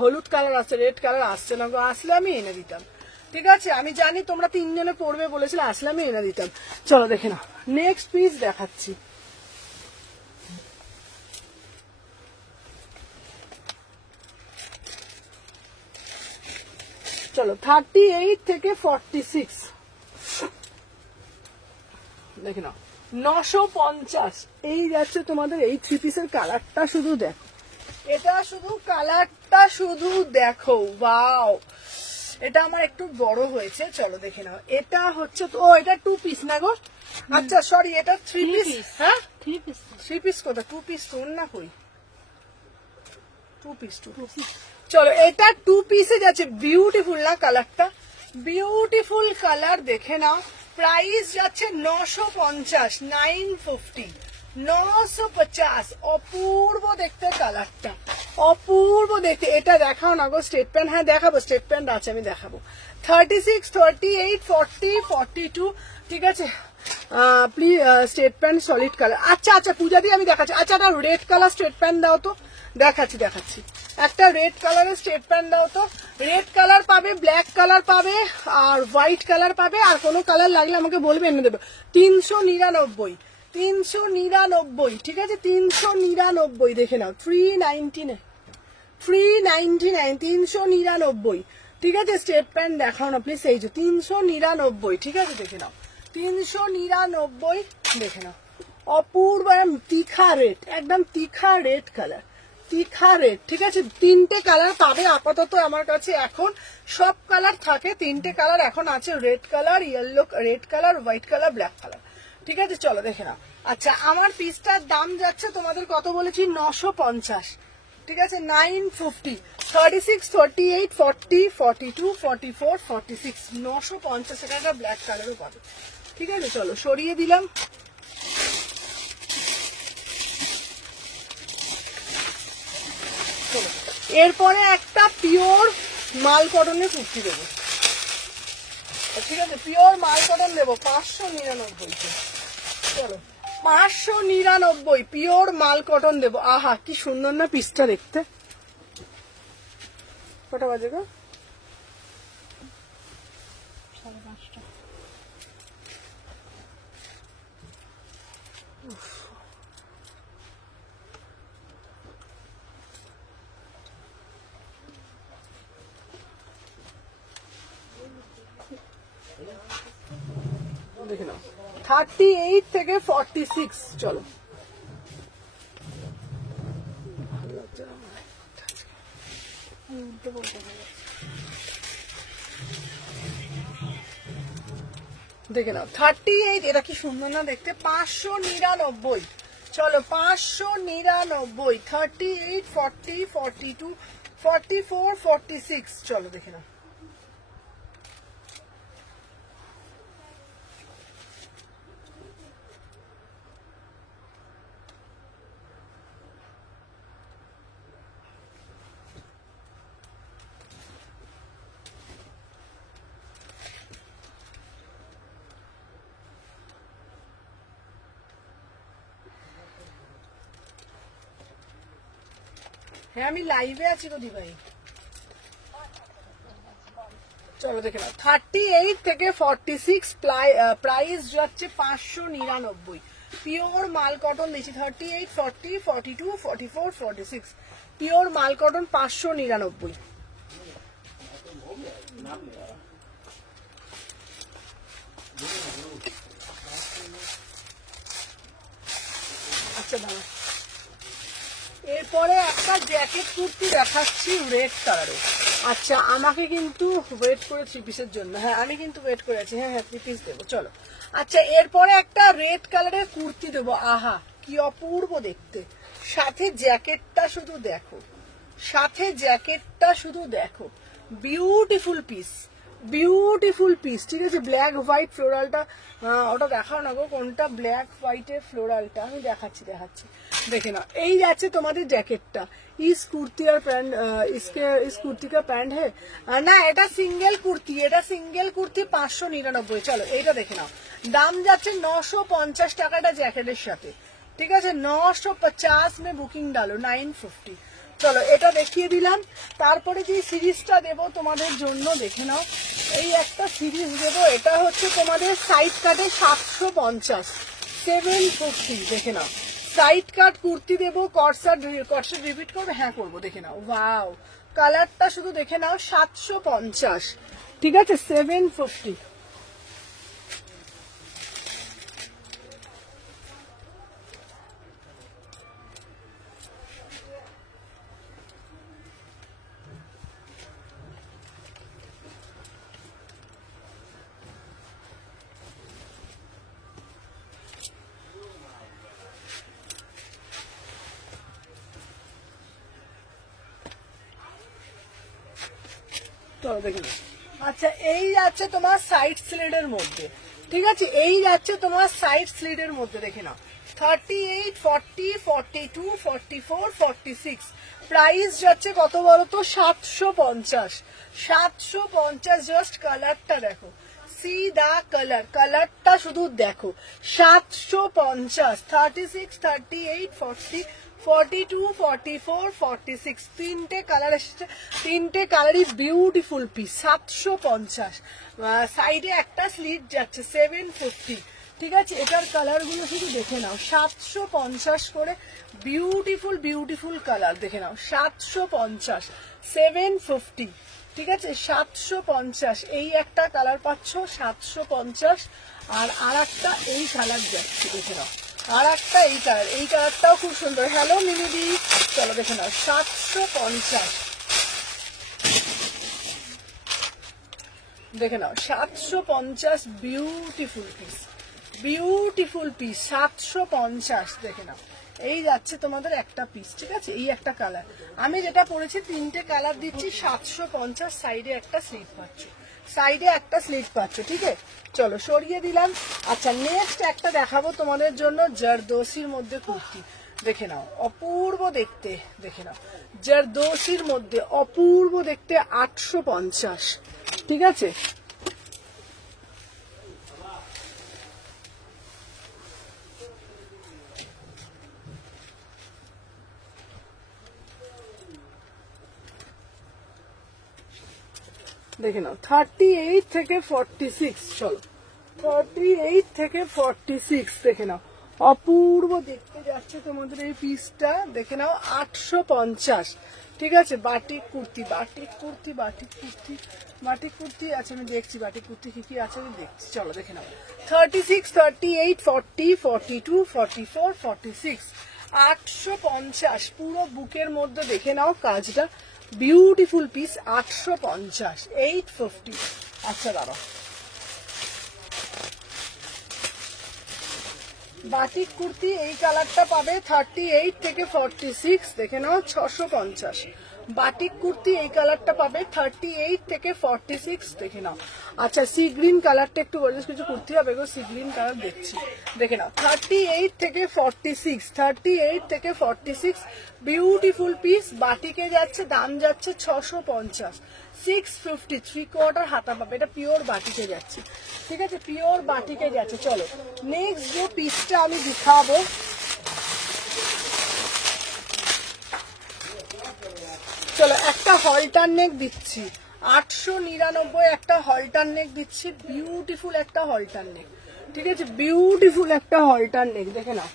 হলুদ কালার আসছে, রেড কালার আসছে না গো, আসলে আমি এনে দিতাম, ঠিক আছে। আমি জানি তোমরা 3 জনে পড়বে বলেছিলে, আসলে আমি এনে দিতাম। চলো দেখে নাও নেক্সট পিস দেখাচ্ছি। চলো 38 থেকে 46, দেখে নাও 950। এই যাচ্ছে তোমাদের এই 3 পিসের কালারটা, শুধু দেখো, এটা শুধু কালারটা শুধু দেখো, ওয়াও, এটা আমার একটু বড় হয়েছে, চলো দেখে নাও। এটা হচ্ছে তো, ও এটা 2 পিস না গো, আচ্ছা সরি, এটা 3 পিস, হ্যাঁ 3 পিস কোথা, 2 পিস তোর না কই, 2 পিস। চলো এটা 2 পিসে যাচ্ছে, বিউটিফুল না কালারটা, বিউটিফুল কালার, দেখে নাও প্রাইস যাচ্ছে 950, 950, 950। অপূর্ব দেখতে কালারটা, অপূর্ব দেখতে। এটা দেখাও না গো স্টেট প্যান্ট। হ্যাঁ দেখাবো, স্টেট প্যান্ট আছে, আমি দেখাবো। 36, 38, 40, 42, ঠিক আছে। Please straight pant solid colour. আচ্ছা আচ্ছা পূজা দিয়ে আমি দেখাচ্ছি। আচ্ছা একটা রেড কালার স্টেট প্যান্ট দাও তো, দেখাচ্ছি দেখাচ্ছি। একটা রেড কালারের স্টেট প্যান্ট দাও তো। রেড কালার পাবে, ব্ল্যাক কালার পাবে, আর হোয়াইট কালার পাবে, আর কোনো কালার লাগলে আমাকে বলবে, এনে দেবে। 399, 399, ঠিক আছে। 399 দেখে নাও। 399, 399, 399, ঠিক আছে। স্টেট প্যান্ট দেখাও না প্লিজ। এই যে 399, ঠিক আছে, দেখে নাও। 399 দেখে নাও। অপূর্ব তিখা রেড, একদম তিখা রেড কালার, তিখা রেড, ঠিক আছে। তিনটে কালার পাবে আপাতত আমার কাছে এখন। সব কালার থাকে, তিনটে কালার এখন আছে, red colour, yellow, red colour, white colour, black colour, ঠিক আছে। চলো দেখে নাও। আচ্ছা আমার পিসটার দাম যাচ্ছে তোমাদের কত বলেছি, 950, ঠিক আছে। 950, 36, 38, 40, 42, 44, 46, 950 টাকা ব্ল্যাক কালারও পাবে, ঠিক আছে। চলো সরিয়ে দিলাম। এরপরে একটা পিওর মাল কটনের কুর্তি দেবো, ঠিক আছে। পিওর মাল কটন দেবো 599। চলো 599 পিওর মাল কটন দেবো। আহা কি সুন্দর না পিসটা দেখতে। কটা বাজে গো? 5:30। দেখে নাও 38 থেকে 46। চলো দেখে নাও 38, এটা কি সুন্দর না দেখতে। 599, চলো 599, 38, 40, 42, 44, 46, চলো দেখে নাও। হ্যাঁ আমি লাইভে আছি গো দিভাই। চলো দেখে নাও 38 থেকে 46, প্রাইস যাচ্ছে 599। পিওর মাল কটন দিচ্ছি 38, 40, 42, 44, 46, পিওর মাল কটন 599। আচ্ছা দাঁড়া, এরপরে একটা জ্যাকেট কুর্তি দেখাচ্ছি রেড কালারের। আচ্ছা আমাকে কিন্তু ওয়েট করে 3 পিসের জন্য। হ্যাঁ আমি কিন্তু ওয়েট করে আছি। হ্যাঁ 3 পিস দেবো। চলো আচ্ছা এরপরে একটা রেড কালারের কুর্তি দেবো। আহা কি অপূর্ব দেখতে। সাথে জ্যাকেটটা শুধু দেখো, সাথে জ্যাকেটটা শুধু দেখো। বিউটিফুল পিস, বিউটিফুল পিস, ঠিক আছে। ব্ল্যাক হোয়াইট ফ্লোরালটা, ওটা দেখাও না গো কোনটা ব্ল্যাক হোয়াইটের ফ্লোরালটা, আমি দেখাচ্ছি দেখাচ্ছি দেখে নাও। এই যাচ্ছে তোমাদের জ্যাকেটটা। इस कुर्ती और पैंट इस कुर्ती का पैंट है না, এটা সিঙ্গেল কুর্তি, এটা সিঙ্গেল কুর্তি 599। চলো এইটা দেখে নাও। দাম যাচ্ছে 950 টাকাটা জ্যাকেটের সাথে, ঠিক আছে। 950 में বুকিং ডালো 950। চলো এটা দেখিয়ে দিলাম। তারপরে যে সিরিজটা দেবো তোমাদের জন্য দেখে নাও। এই একটা সিরিজ দেবো, এটা হচ্ছে তোমাদের সাইড কাটে 750, 750 দেখে নাও। সাইড কাট কুর্তি দেবো। কটসেট রিপিট করবে? হ্যাঁ করবো, দেখে নাও। ওয়াও কালারটা শুধু দেখে নাও। 750, ঠিক আছে। 750। চলো দেখে নাও। আচ্ছা এই যাচ্ছে তোমার সাইড স্লিটের মধ্যে, ঠিক আছে, এই যাচ্ছে তোমার সাইড স্লিটের মধ্যে, দেখে নাও 38, 40, 42, 44, 46। প্রাইস যাচ্ছে কত বলো তো? 750। 750। জাস্ট কালারটা দেখো, সি দা কালার, কালারটা শুধু দেখো। 750। 36, 38, 40, 42, 44, 46। তিনটে কালার এসেছে, তিনটে কালারই বিউটিফুল পিস। 750। সাইডে একটা স্লিট যাচ্ছে 750। ঠিক আছে, এটার কালার গুলো শুধু দেখে নাও। 750 করে বিউটিফুল বিউটিফুল কালার, দেখে নাও 750, 750। ঠিক আছে, 750। এই একটা কালার পাচ্ছ 750, আর একটা এই কালার যাচ্ছে, দেখে নাও। আর একটা এই কালার, এই কালারটাও খুব সুন্দর। হ্যালো মিনিদি, চলো দেখে নাও 750। দেখে নাও 750, বিউটিফুল পিস, বিউটিফুল পিস। 750 দেখে নাও। এই যাচ্ছে তোমাদের একটা পিস। ঠিক আছে, এই একটা কালার, আমি যেটা পরেছি তিনটে কালার দিচ্ছি 750। সাইডে একটা স্লিট পাচ্ছ, সাইডে একটা স্লিট পাচ্ছ। ঠিক আছে, চলো সরিয়ে দিলাম। আচ্ছা, নেক্সট একটা দেখাবো তোমাদের জন্য, জারদোসির মধ্যে কুর্তি। দেখে নাও, অপূর্ব দেখতে, দেখে নাও জারদোসির মধ্যে অপূর্ব দেখতে। 850। ঠিক আছে, দেখে নাও 38 থেকে 46। চলো 38 থেকে 46 দেখে নাও, অপূর্ব দেখতে যাচ্ছে তোমাদের এই পিসটা। দেখে নাও 850। ঠিক আছে, batik kurti, batik kurti, batik kurti, batik kurti আছে, আমি দেখছি বাটিক কুর্তি কি কি আছে আমি দেখছি। চলো দেখে নাও 36, 38, 40, 42, 44, 46। 850 পুরো বুকের মধ্যে। দেখে নাও কাজটা, বিউটিফুল পিস। 850, 850। আচ্ছা দাঁড়াও, বাটিক কুর্তি এই কালারটা পাবে 38 থেকে 46। দেখে নাও 650। বাটিক কুর্তি এই কালারটা পাবে 38 থেকে 46। দেখে নাও। আচ্ছা, সি গ্রিন কালারটা একটু গর্জিয়াস কিছু কুর্তি হবে গো, সি গ্রিন কালার দেখছি। দেখে নাও 38 থেকে 46, 38 থেকে 46। বিউটিফুল পিস, বাটিকে যাচ্ছে, দাম যাচ্ছে 650, 650। 3/4 হাতা পাবে, এটা পিওর বাটিকে যাচ্ছে। ঠিক আছে, পিওর বাটিকে যাচ্ছে। চলো নেক্সট যে পিসটা আমি দেখাবো, চলো একটা হলটার নেক দিচ্ছি 899। একটা হলটার নেক দিচ্ছি, বিউটিফুল একটা হলটার নেক। ঠিক আছে, বিউটিফুল একটা হলটার নেক, দেখে নাও।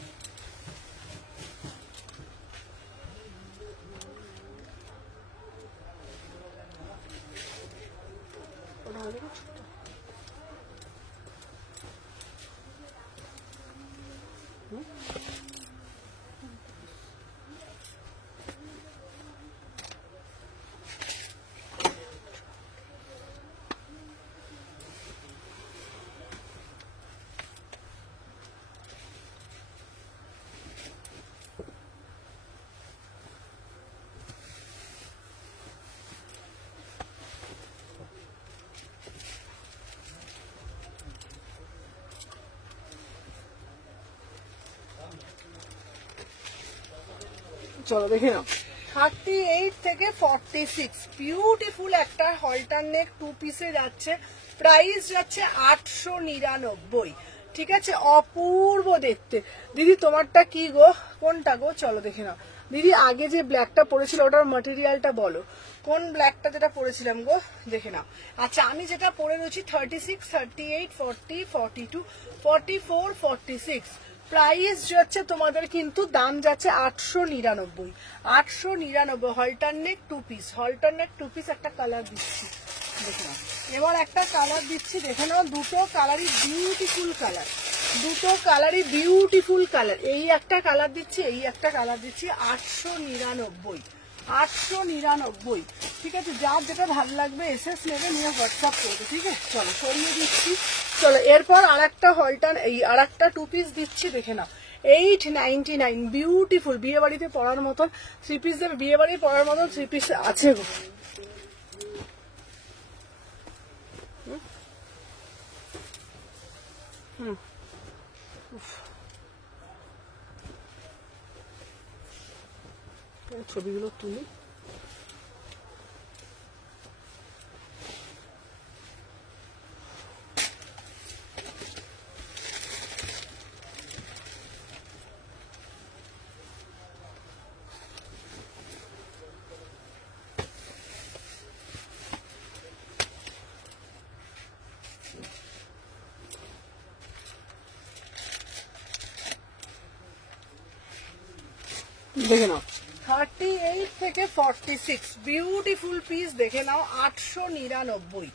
চলো দেখে নাও 38 থেকে 46। বিউটিফুল একটা হলটার নেক, টু পিসে যাচ্ছে। প্রাইস যাচ্ছে 899। ঠিক আছে, অপূর্ব দেখতে। দিদি তোমারটা কি গো, কোনটা গো? চলো দেখে নাও। দিদি আগে যে ব্ল্যাকটা পরেছিল ওটার ম্যাটেরিয়ালটা বলো, কোন ব্ল্যাকটা যেটা পরেছিলাম গো, দেখে নাও। আচ্ছা, আমি যেটা পরে রয়েছি 36, 38, 40, 42, 44, 46। প্রাইস যাচ্ছে তোমাদের কিন্তু, দাম যাচ্ছে 899। 899 হলটারনেক টু পিস, হলটারনেক টু পিস। একটা কালার দিচ্ছি, দেখে নাও। এবার একটা কালার দিচ্ছি, দেখে নাও। দুটো কালারই বিউটিফুল কালার, দুটো কালারই বিউটিফুল কালার। এই একটা কালার দিচ্ছি, এই একটা কালার দিচ্ছি। 899, 899। ঠিক আছে, যার যেটা ভালো লাগবে এসএস নেবে, নিয়ে হোয়াটসঅ্যাপ করবে। ঠিক আছে, চলো সরিয়ে দিচ্ছি। চলো এরপর আর একটা হলটার, এই আর একটা টু পিস দিচ্ছি, দেখে নাও। 899, বিউটিফুল। বিয়ে বাড়িতে পরার মতন থ্রি পিস দেবে, বিয়ে বাড়ি পরার মতন থ্রি পিস আছে গো। ছবিগুলো তুলি। দেখে নাও 38 থেকে 46 বিউটিফুল পিস দেখে নাও 899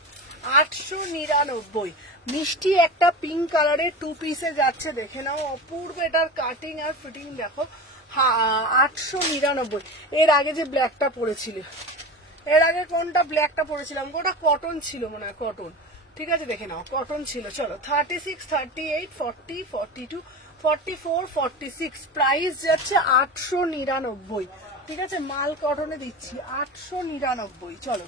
899 মিষ্টি একটা পিঙ্ক কালারের 2 পিসে যাচ্ছে দেখে নাও অপূর্ব এটার কাটিং আর ফিটিং দেখো 899 এর আগে যে ব্ল্যাকটা পরেছিল এর আগে কোনটা ব্ল্যাকটা পরেছিলাম ওটা কটন ছিল মনে হয় কটন ঠিক আছে দেখে নাও কটন ছিল চলো 36 38 40 42 44 46 প্রাইস যাচ্ছে 899 ঠিক আছে মাল কটনে দিচ্ছি 899 চলো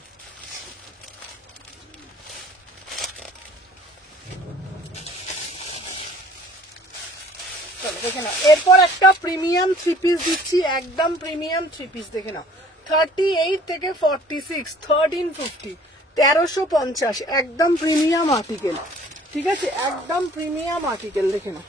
চলো দেখে নাও এরপর একটা প্রিমিয়াম 3 পিস দিচ্ছি একদম প্রিমিয়াম 3 পিস দেখে নাও 38 থেকে 46 1350 1350 একদম প্রিমিয়াম আর্টিকেল ঠিক আছে একদম প্রিমিয়াম আর্টিকেল দেখে নাও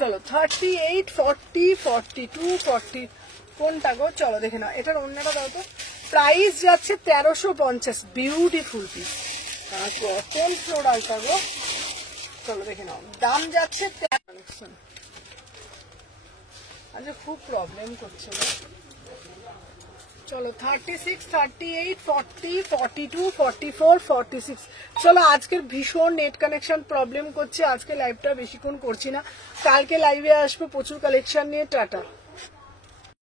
চলো 38 40 42 40 কোনটা গো চলো দেখে নাও এটার অন্যটা দাও তো প্রাইস যাচ্ছে 1350 বিউটিফুল পিস কটন ফ্লোরালটা গো চলো দেখে নাও দাম যাচ্ছে আচ্ছা খুব প্রবলেম করছে চলো 36 38 40 42 44 46 চলো আজকের ভীষণ নেট কানেকশন প্রবলেম করছে আজকে লাইভটা বেশিক্ষণ করছি না কালকে লাইভে আসবো প্রচুর কালেকশন নিয়ে টাটা